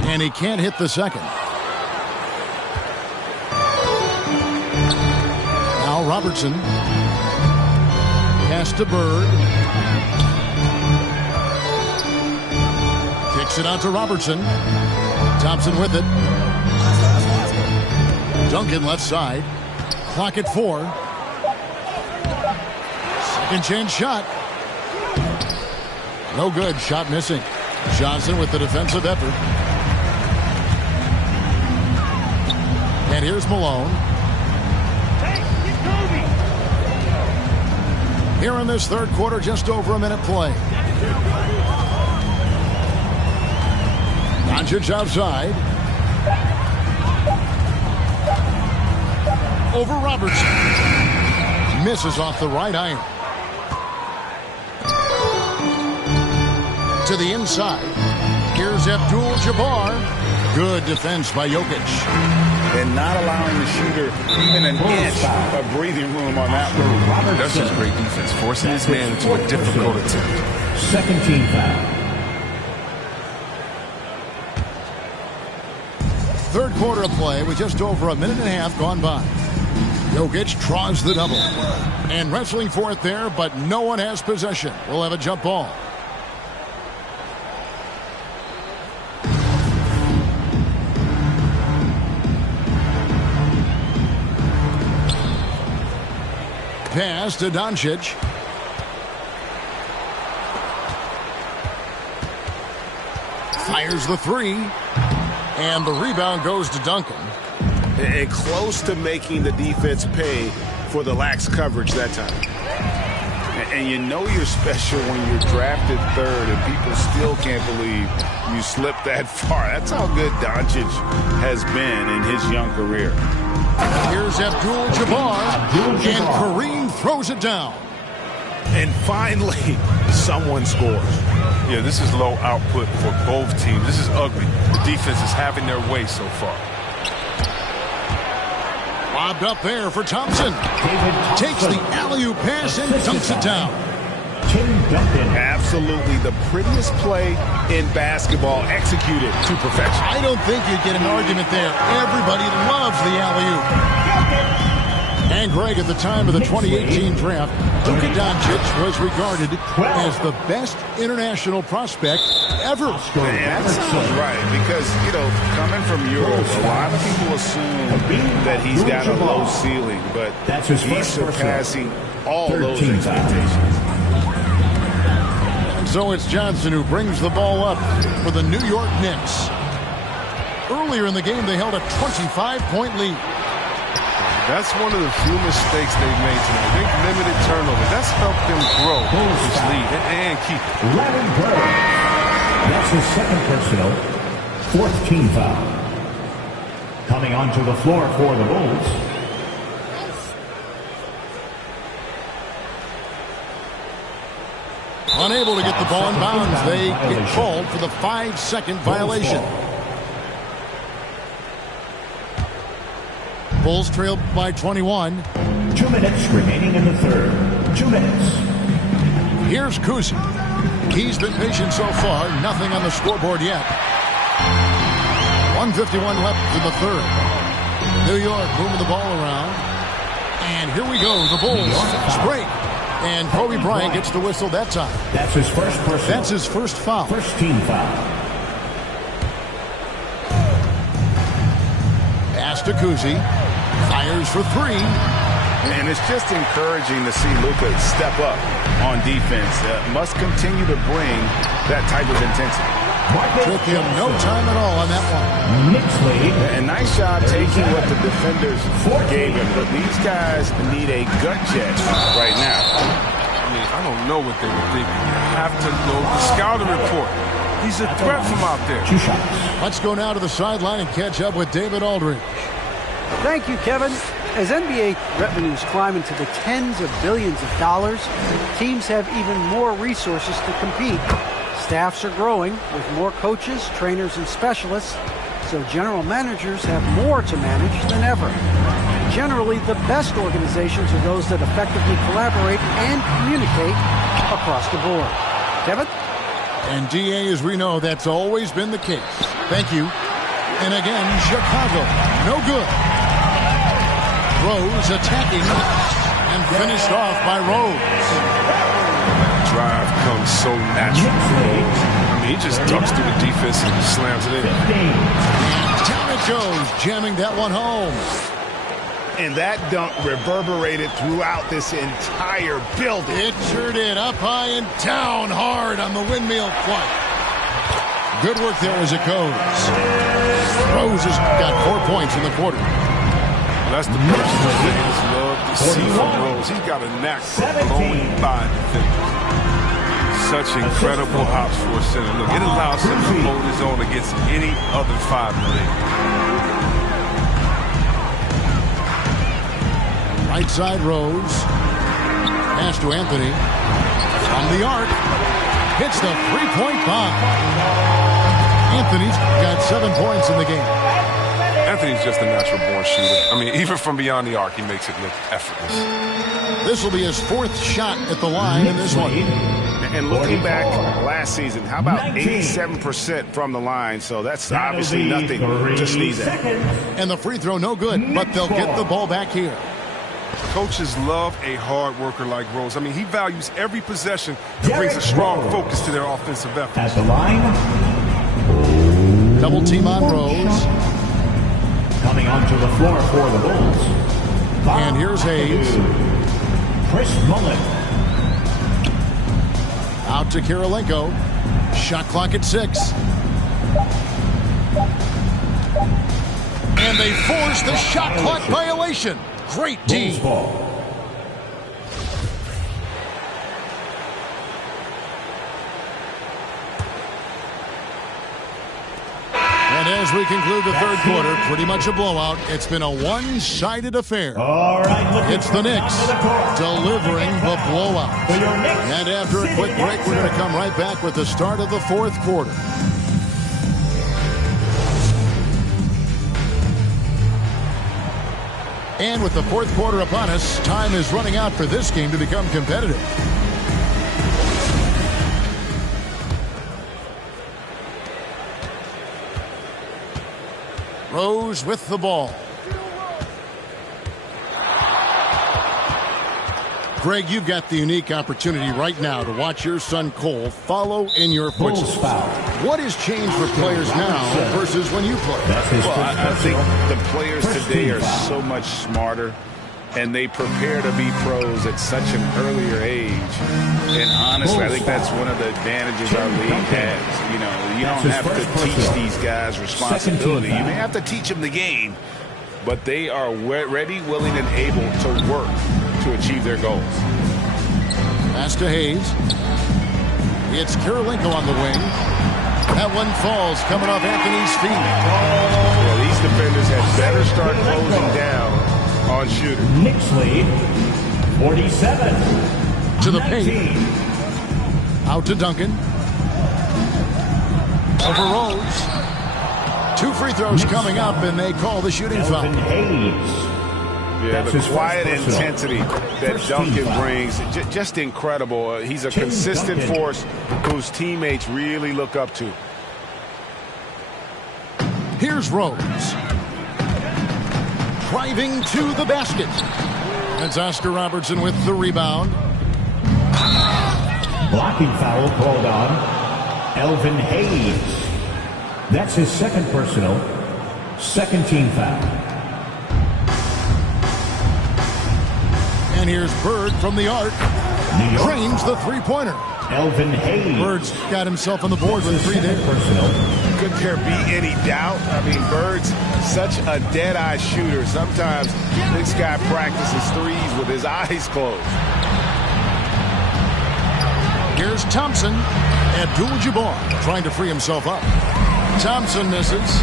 And he can't hit the second. Now Robertson. Pass to Bird. Kicks it out to Robertson. Thompson with it. Duncan left side. Clock at 4. Second chance shot. No good. Shot missing. Johnson with the defensive effort. And here's Malone. Here in this third quarter, just over a minute play. Doncic outside. Over Robertson. Misses off the right iron. To the inside. Here's Abdul-Jabbar. Good defense by Jokic. And not allowing the shooter even an inch of breathing room on that one. That's just great defense, forcing his man into a difficult attempt. Second team foul. Third quarter of play with just over a minute and a half gone by. Jokic draws the double. And wrestling for it there, but no one has possession. We'll have a jump ball. Pass to Doncic. Fires the 3. And the rebound goes to Duncan. And close to making the defense pay for the lax coverage that time. And you know you're special when you're drafted third and people still can't believe you slipped that far. That's how good Doncic has been in his young career. Here's Abdul-Jabbar, and Kareem throws it down. And finally, someone scores. Yeah, this is low output for both teams. This is ugly. The defense is having their way so far. Lobbed up there for Thompson. Takes the alley-oop pass and dunks it down. Absolutely the prettiest play in basketball, executed to perfection. I don't think you'd get an argument there. Everybody loves the alley-oop. And Greg, at the time of the 2018 draft, Luka Doncic was regarded as the best international prospect ever. And that sounds right, because, you know, coming from Europe, a lot of people assume that he's got a low ceiling, but he's surpassing all those expectations. And so it's Johnson who brings the ball up for the New York Knicks. Earlier in the game, they held a 25-point lead. That's one of the few mistakes they've made tonight. Big limited turnover. That's helped them grow this lead and keep it. That's his second personal, fourth team foul. Coming onto the floor for the Bulls. Unable to get the ball in bounds. They get called for the 5-second violation. Bulls trail by 21. 2 minutes remaining in the third. 2 minutes. Here's Kuzi. He's been patient so far. Nothing on the scoreboard yet. 1:51 left in the third. New York moving the ball around. And here we go. The Bulls break. And Kobe Bryant gets the whistle that time. That's his first personal. That's his first foul. First team foul. Pass to Kuzi. Fires for three. And it's just encouraging to see Luka step up on defense. Must continue to bring that type of intensity. Took him no time at all on that one. Knicks lead. And nice job taking what the defenders gave him. But these guys need a gut check right now. I mean, I don't know what they were thinking. You have to know the scouting report. He's a threat from out there. 2 shots. Let's go now to the sideline and catch up with David Aldridge. Thank you, Kevin. As NBA revenues climb into the tens of billions of dollars, teams have even more resources to compete. Staffs are growing with more coaches, trainers, and specialists, so general managers have more to manage than ever. Generally, the best organizations are those that effectively collaborate and communicate across the board. Kevin? And DA, as we know, that's always been the case. Thank you. And again, Chicago, no good. Rose attacking and finished off by Rose. Drive comes so natural. I mean, he just ducks through the defense and slams it in. And down it goes, jamming that one home. And that dunk reverberated throughout this entire building. It sure did. Up high and down hard on the windmill flight. Good work there as it goes. Rose has got 4 points in the quarter. Well, that's the person the fans love to see from Rose. He's got a knack for blowing by defenders. Such incredible hops for a center. Look, it allows him to hold his own against any other 5 in the league. Right side Rose. Pass to Anthony. From the arc. Hits the three-point bomb. Anthony's got 7 points in the game. Anthony's just a natural-born shooter. I mean, even from beyond the arc, he makes it look effortless. This will be his 4th shot at the line in this one. And looking back last season, how about 87% from the line? So that's obviously nothing to sneeze at. And the free throw no good, but they'll get the ball back here. Coaches love a hard worker like Rose. I mean, he values every possession and brings a strong focus to their offensive effort. At the line. Double team on Rose. Coming onto the floor for the Bulls. And here's Hayes. Chris Mullin. Out to Kirilenko. Shot clock at 6. And they force the shot clock violation. Great D. And as we conclude the third quarter, pretty much a blowout. It's been a one-sided affair. All right, it's the Knicks delivering the blowout. And after a quick break, we're going to come right back with the start of the fourth quarter. And with the fourth quarter upon us, time is running out for this game to become competitive. Rose with the ball. Greg, you've got the unique opportunity right now to watch your son Cole follow in your footsteps. What has changed for players now versus when you played? Well, I think the players today are so much smarter, and they prepare to be pros at such an earlier age. And honestly, I think that's one of the advantages our league has. You know, you don't have to teach these guys responsibility. You may have to teach them the game, but they are ready, willing, and able to work to achieve their goals. Pass to Hayes. It's Kirilenko on the wing. That one falls coming off Anthony's feet. Well, these defenders had better start closing down on shooters. Knicks lead, 47. To the paint. Out to Duncan. Over Rose. 2 free throws coming up, and they call the shooting foul. Yeah, the quiet intensity that Duncan brings, just incredible. He's a consistent force whose teammates really look up to. Here's Rose. Driving to the basket. That's Oscar Robertson with the rebound. Blocking foul called on Elvin Hayes. That's his second personal, second team foul. And here's Bird from the arc. Drains the three-pointer. Elvin Hayes. Bird's got himself on the board with 3 there. Could there be any doubt? I mean, Bird's such a dead-eye shooter. Sometimes this guy practices threes with his eyes closed. Here's Thompson. Abdul-Jabbar trying to free himself up. Thompson misses.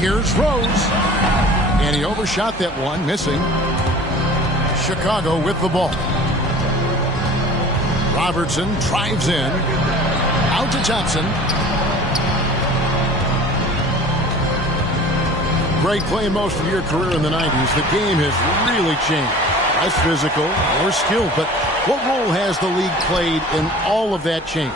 Here's Rose. And he overshot that one, missing. Chicago with the ball. Robertson drives in. Out to Thompson. Greg, playing most of your career in the 90s, the game has really changed. Less physical, more skilled, but what role has the league played in all of that change?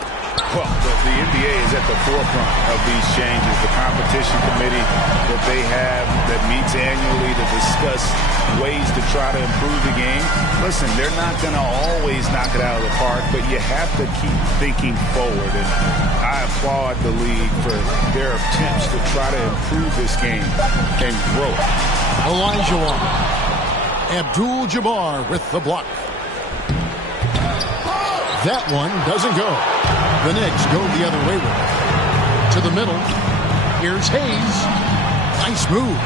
Well, the NBA is at the forefront of these changes. The competition committee that they have that meets annually to discuss ways to try to improve the game. Listen, they're not going to always knock it out of the park, but you have to keep thinking forward. And I applaud the league for their attempts to try to improve this game and grow it. Olajuwon. Abdul-Jabbar with the block. That one doesn't go. The Knicks go the other way with it. To the middle. Here's Hayes. Nice move.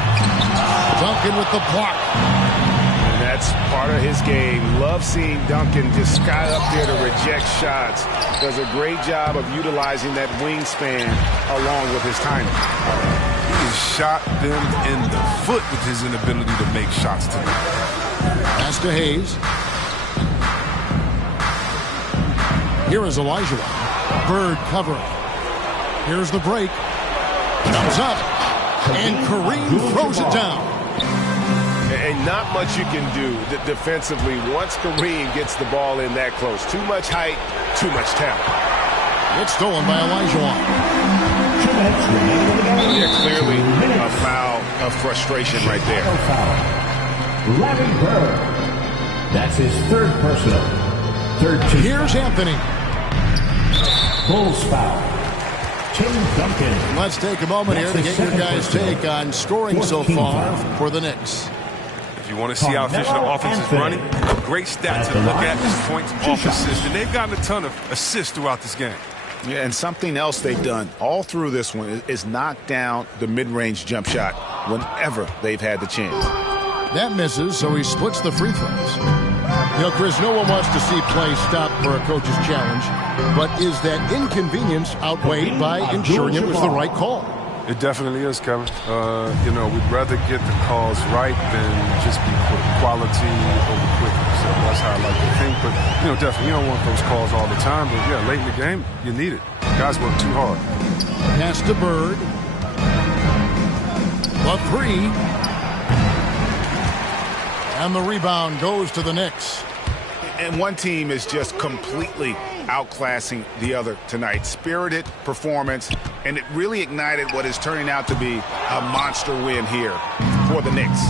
Duncan with the block. And that's part of his game. Love seeing Duncan just sky up there to reject shots. Does a great job of utilizing that wingspan along with his timing. He has shot them in the foot with his inability to make shots tonight. Pass to Hayes. Here is Olajuwon. Bird covering. Here's the break. Comes up. And Kareem throws it down. And not much you can do defensively once Kareem gets the ball in that close. Too much height, too much talent. It's stolen by Olajuwon. Yeah, clearly a foul of frustration right there. Larry Bird. That's his third personal. Third team. Here's Anthony. Bulls foul. Tim Duncan. Let's take a moment here to get your guys' take on scoring so far for the Knicks. If you want to see how efficient the offense is running, a great stat to look at is points off assists. And they've gotten a ton of assists throughout this game. Yeah, and something else they've done all through this one is knock down the mid-range jump shot whenever they've had the chance. That misses, so he splits the free throws. You know, Chris, no one wants to see play stop for a coach's challenge, but is that inconvenience outweighed by ensuring it was the right call? It definitely is, Kevin. You know, we'd rather get the calls right than just be quick. Quality over quickness. So that's how I like to think. But, you know, definitely you don't want those calls all the time. But, yeah, late in the game, you need it. Guys work too hard. Pass to Bird. The three. And the rebound goes to the Knicks. And one team is just completely outclassing the other tonight. Spirited performance, and it really ignited what is turning out to be a monster win here for the Knicks.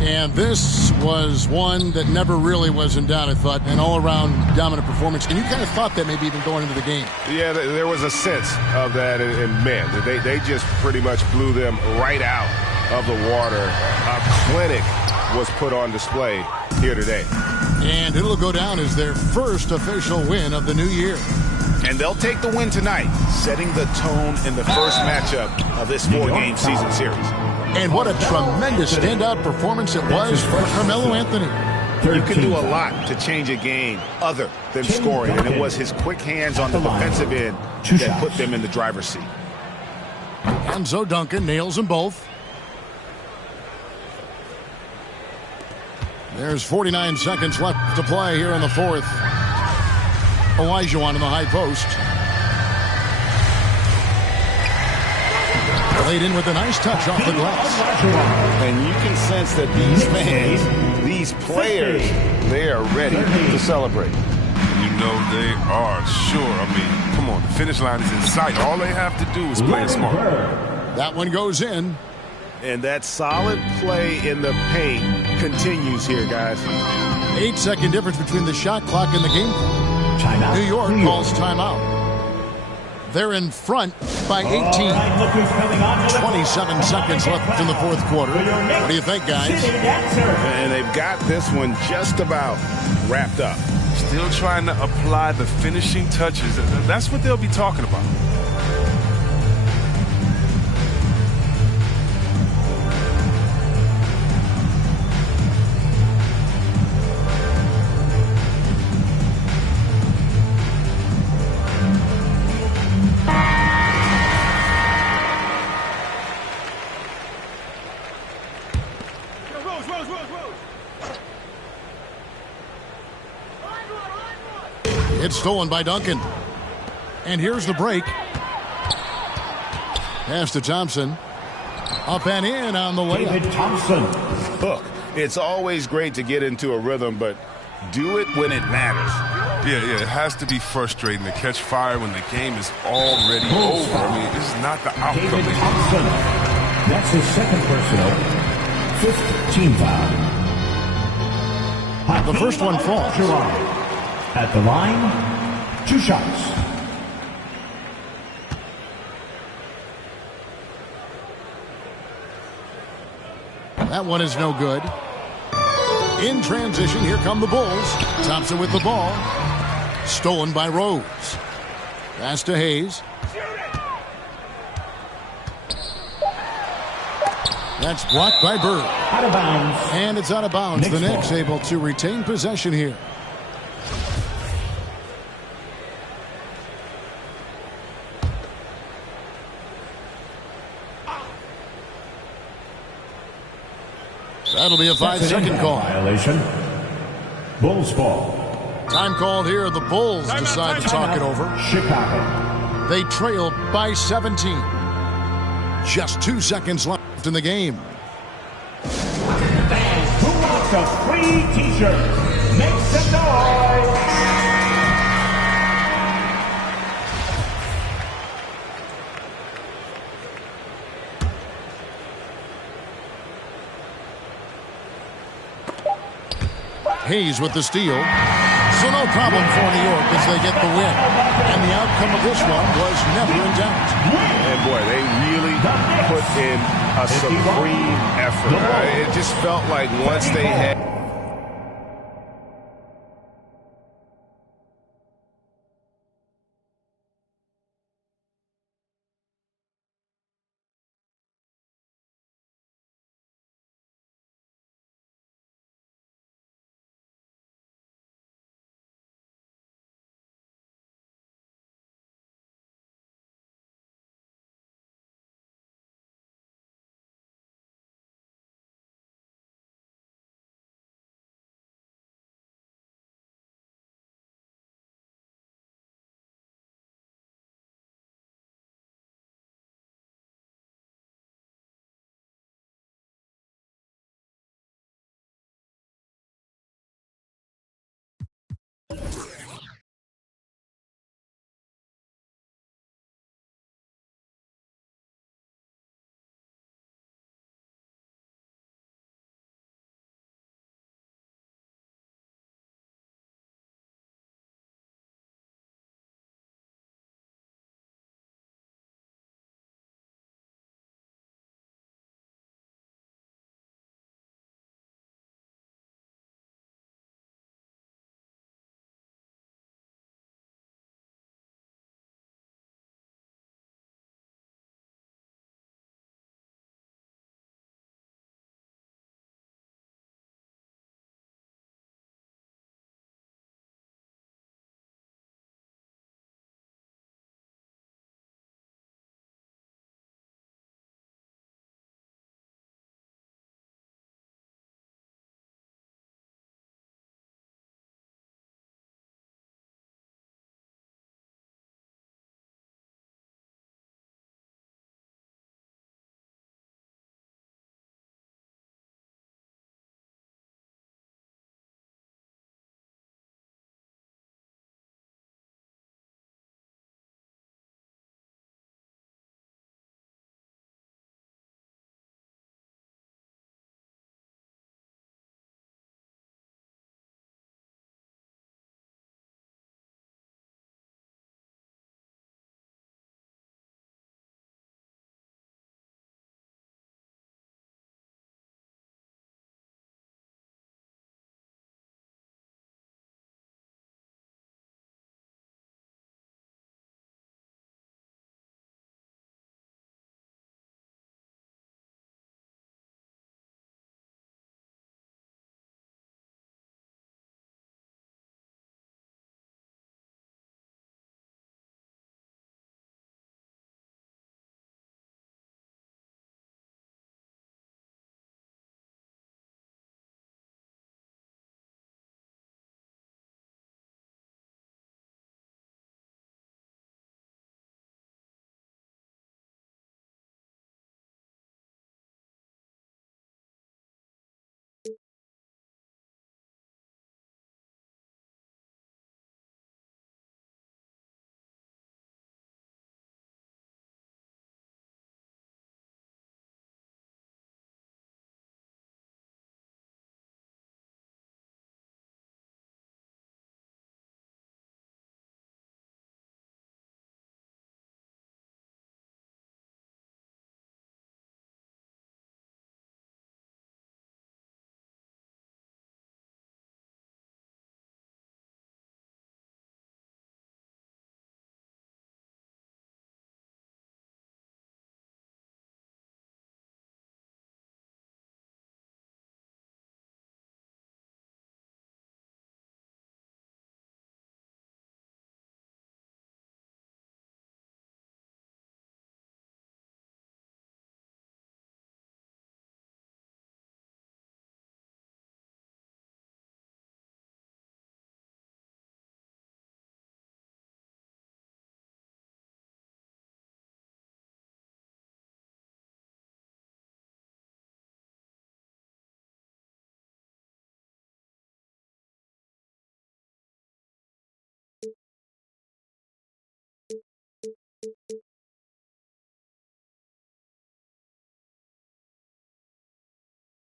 And this was one that never really was in doubt, I thought, an all-around dominant performance. And you kind of thought that maybe even going into the game. Yeah, there was a sense of that, and man, they just pretty much blew them right out of the water. A clinic was put on display here today. And it'll go down as their first official win of the new year. And they'll take the win tonight, setting the tone in the first matchup of this 4-game season series. And what a tremendous standout performance it was for Carmelo Anthony. You can do a lot to change a game other than scoring, and it was his quick hands on the defensive end that put them in the driver's seat. Enzo Duncan nails them both. There's 49 seconds left to play here in the fourth. Olajuwon in the high post. Laid in with a nice touch off the glass. And you can sense that these fans, these players, they are ready to celebrate. You know they are, sure. I mean, come on, the finish line is in sight. All they have to do is play it smart. That one goes in. And that solid play in the paint continues here, guys. 8-second difference between the shot clock and the game clock. New York calls timeout. They're in front by 18. 27 seconds left in the fourth quarter. What do you think, guys? And they've got this one just about wrapped up. Still trying to apply the finishing touches. That's what they'll be talking about. It's stolen by Duncan. And here's the break. Pass to Thompson. Up and in on the layup. David Thompson. Look, it's always great to get into a rhythm, but do it when it matters. Yeah, it has to be frustrating to catch fire when the game is already over. I mean, this is not the outcome. David Thompson. That's his second personal. 5th team foul. The first one falls. At the line, 2 shots. That one is no good. In transition, here come the Bulls. Thompson with the ball. Stolen by Rose. Pass to Hayes. That's blocked by Bird. Out of bounds. And it's out of bounds. The Knicks able to retain possession here. That'll be a 5-second call. Violation. Bulls ball. Time called here. The Bulls decide to talk it over. Chicago. They trailed by 17. Just 2 seconds left in the game. And who wants a free t-shirt? Make some noise. Hayes with the steal. So no problem for New York as they get the win. And the outcome of this one was never in doubt. And boy, they really put in a supreme effort. It just felt like once they had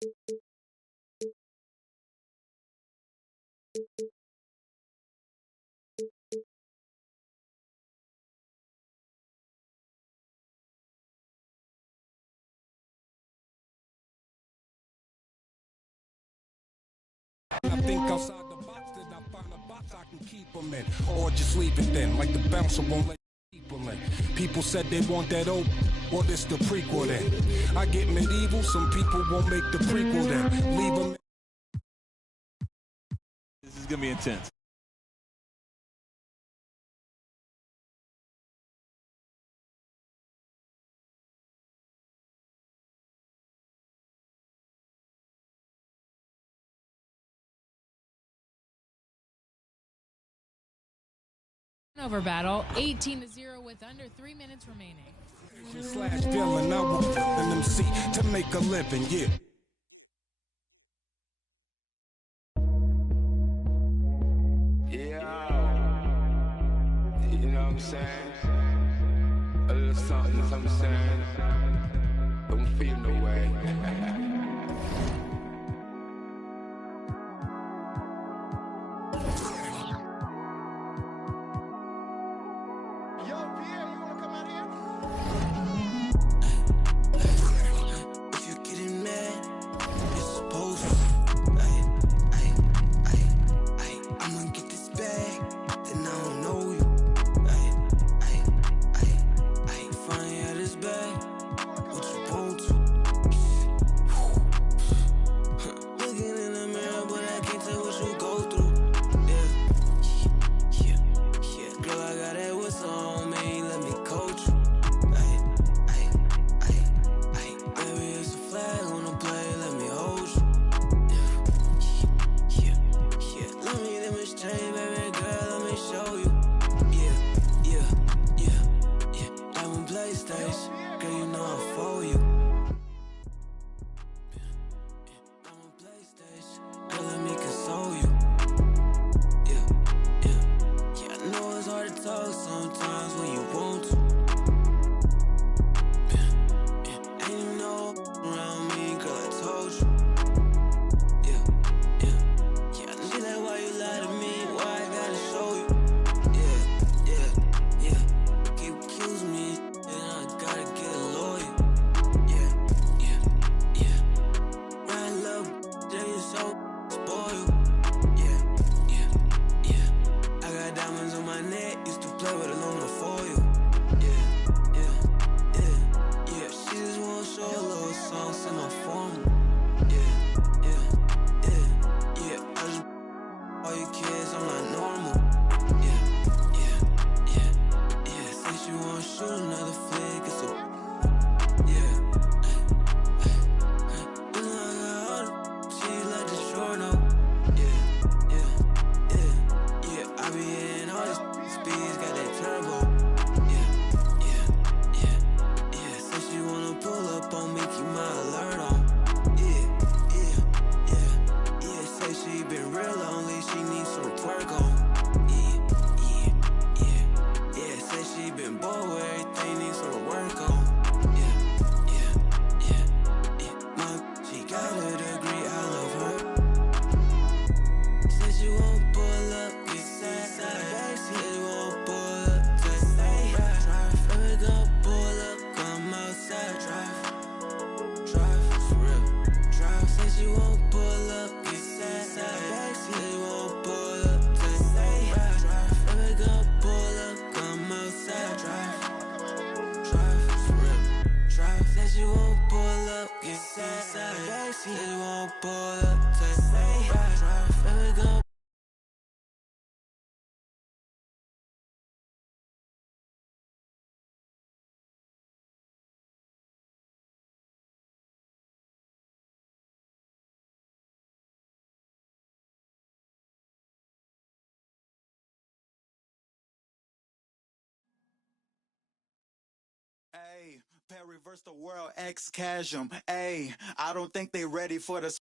I think outside the box that I find a box I can keep them in. Or just leave it then, like the bouncer won't let people in. People said they want that old, well, this the prequel then. I get medieval, some people won't make the prequel then. Leave them. This is going to be intense. Over battle, 18-0 with under 3 minutes remaining. Slash villain, I will an MC to make a living, yeah. Yeah, you know what I'm saying? A little something saying. Don't feel no way. Hey, Perry versus the world, X Chasm. Hey, I don't think they ready for the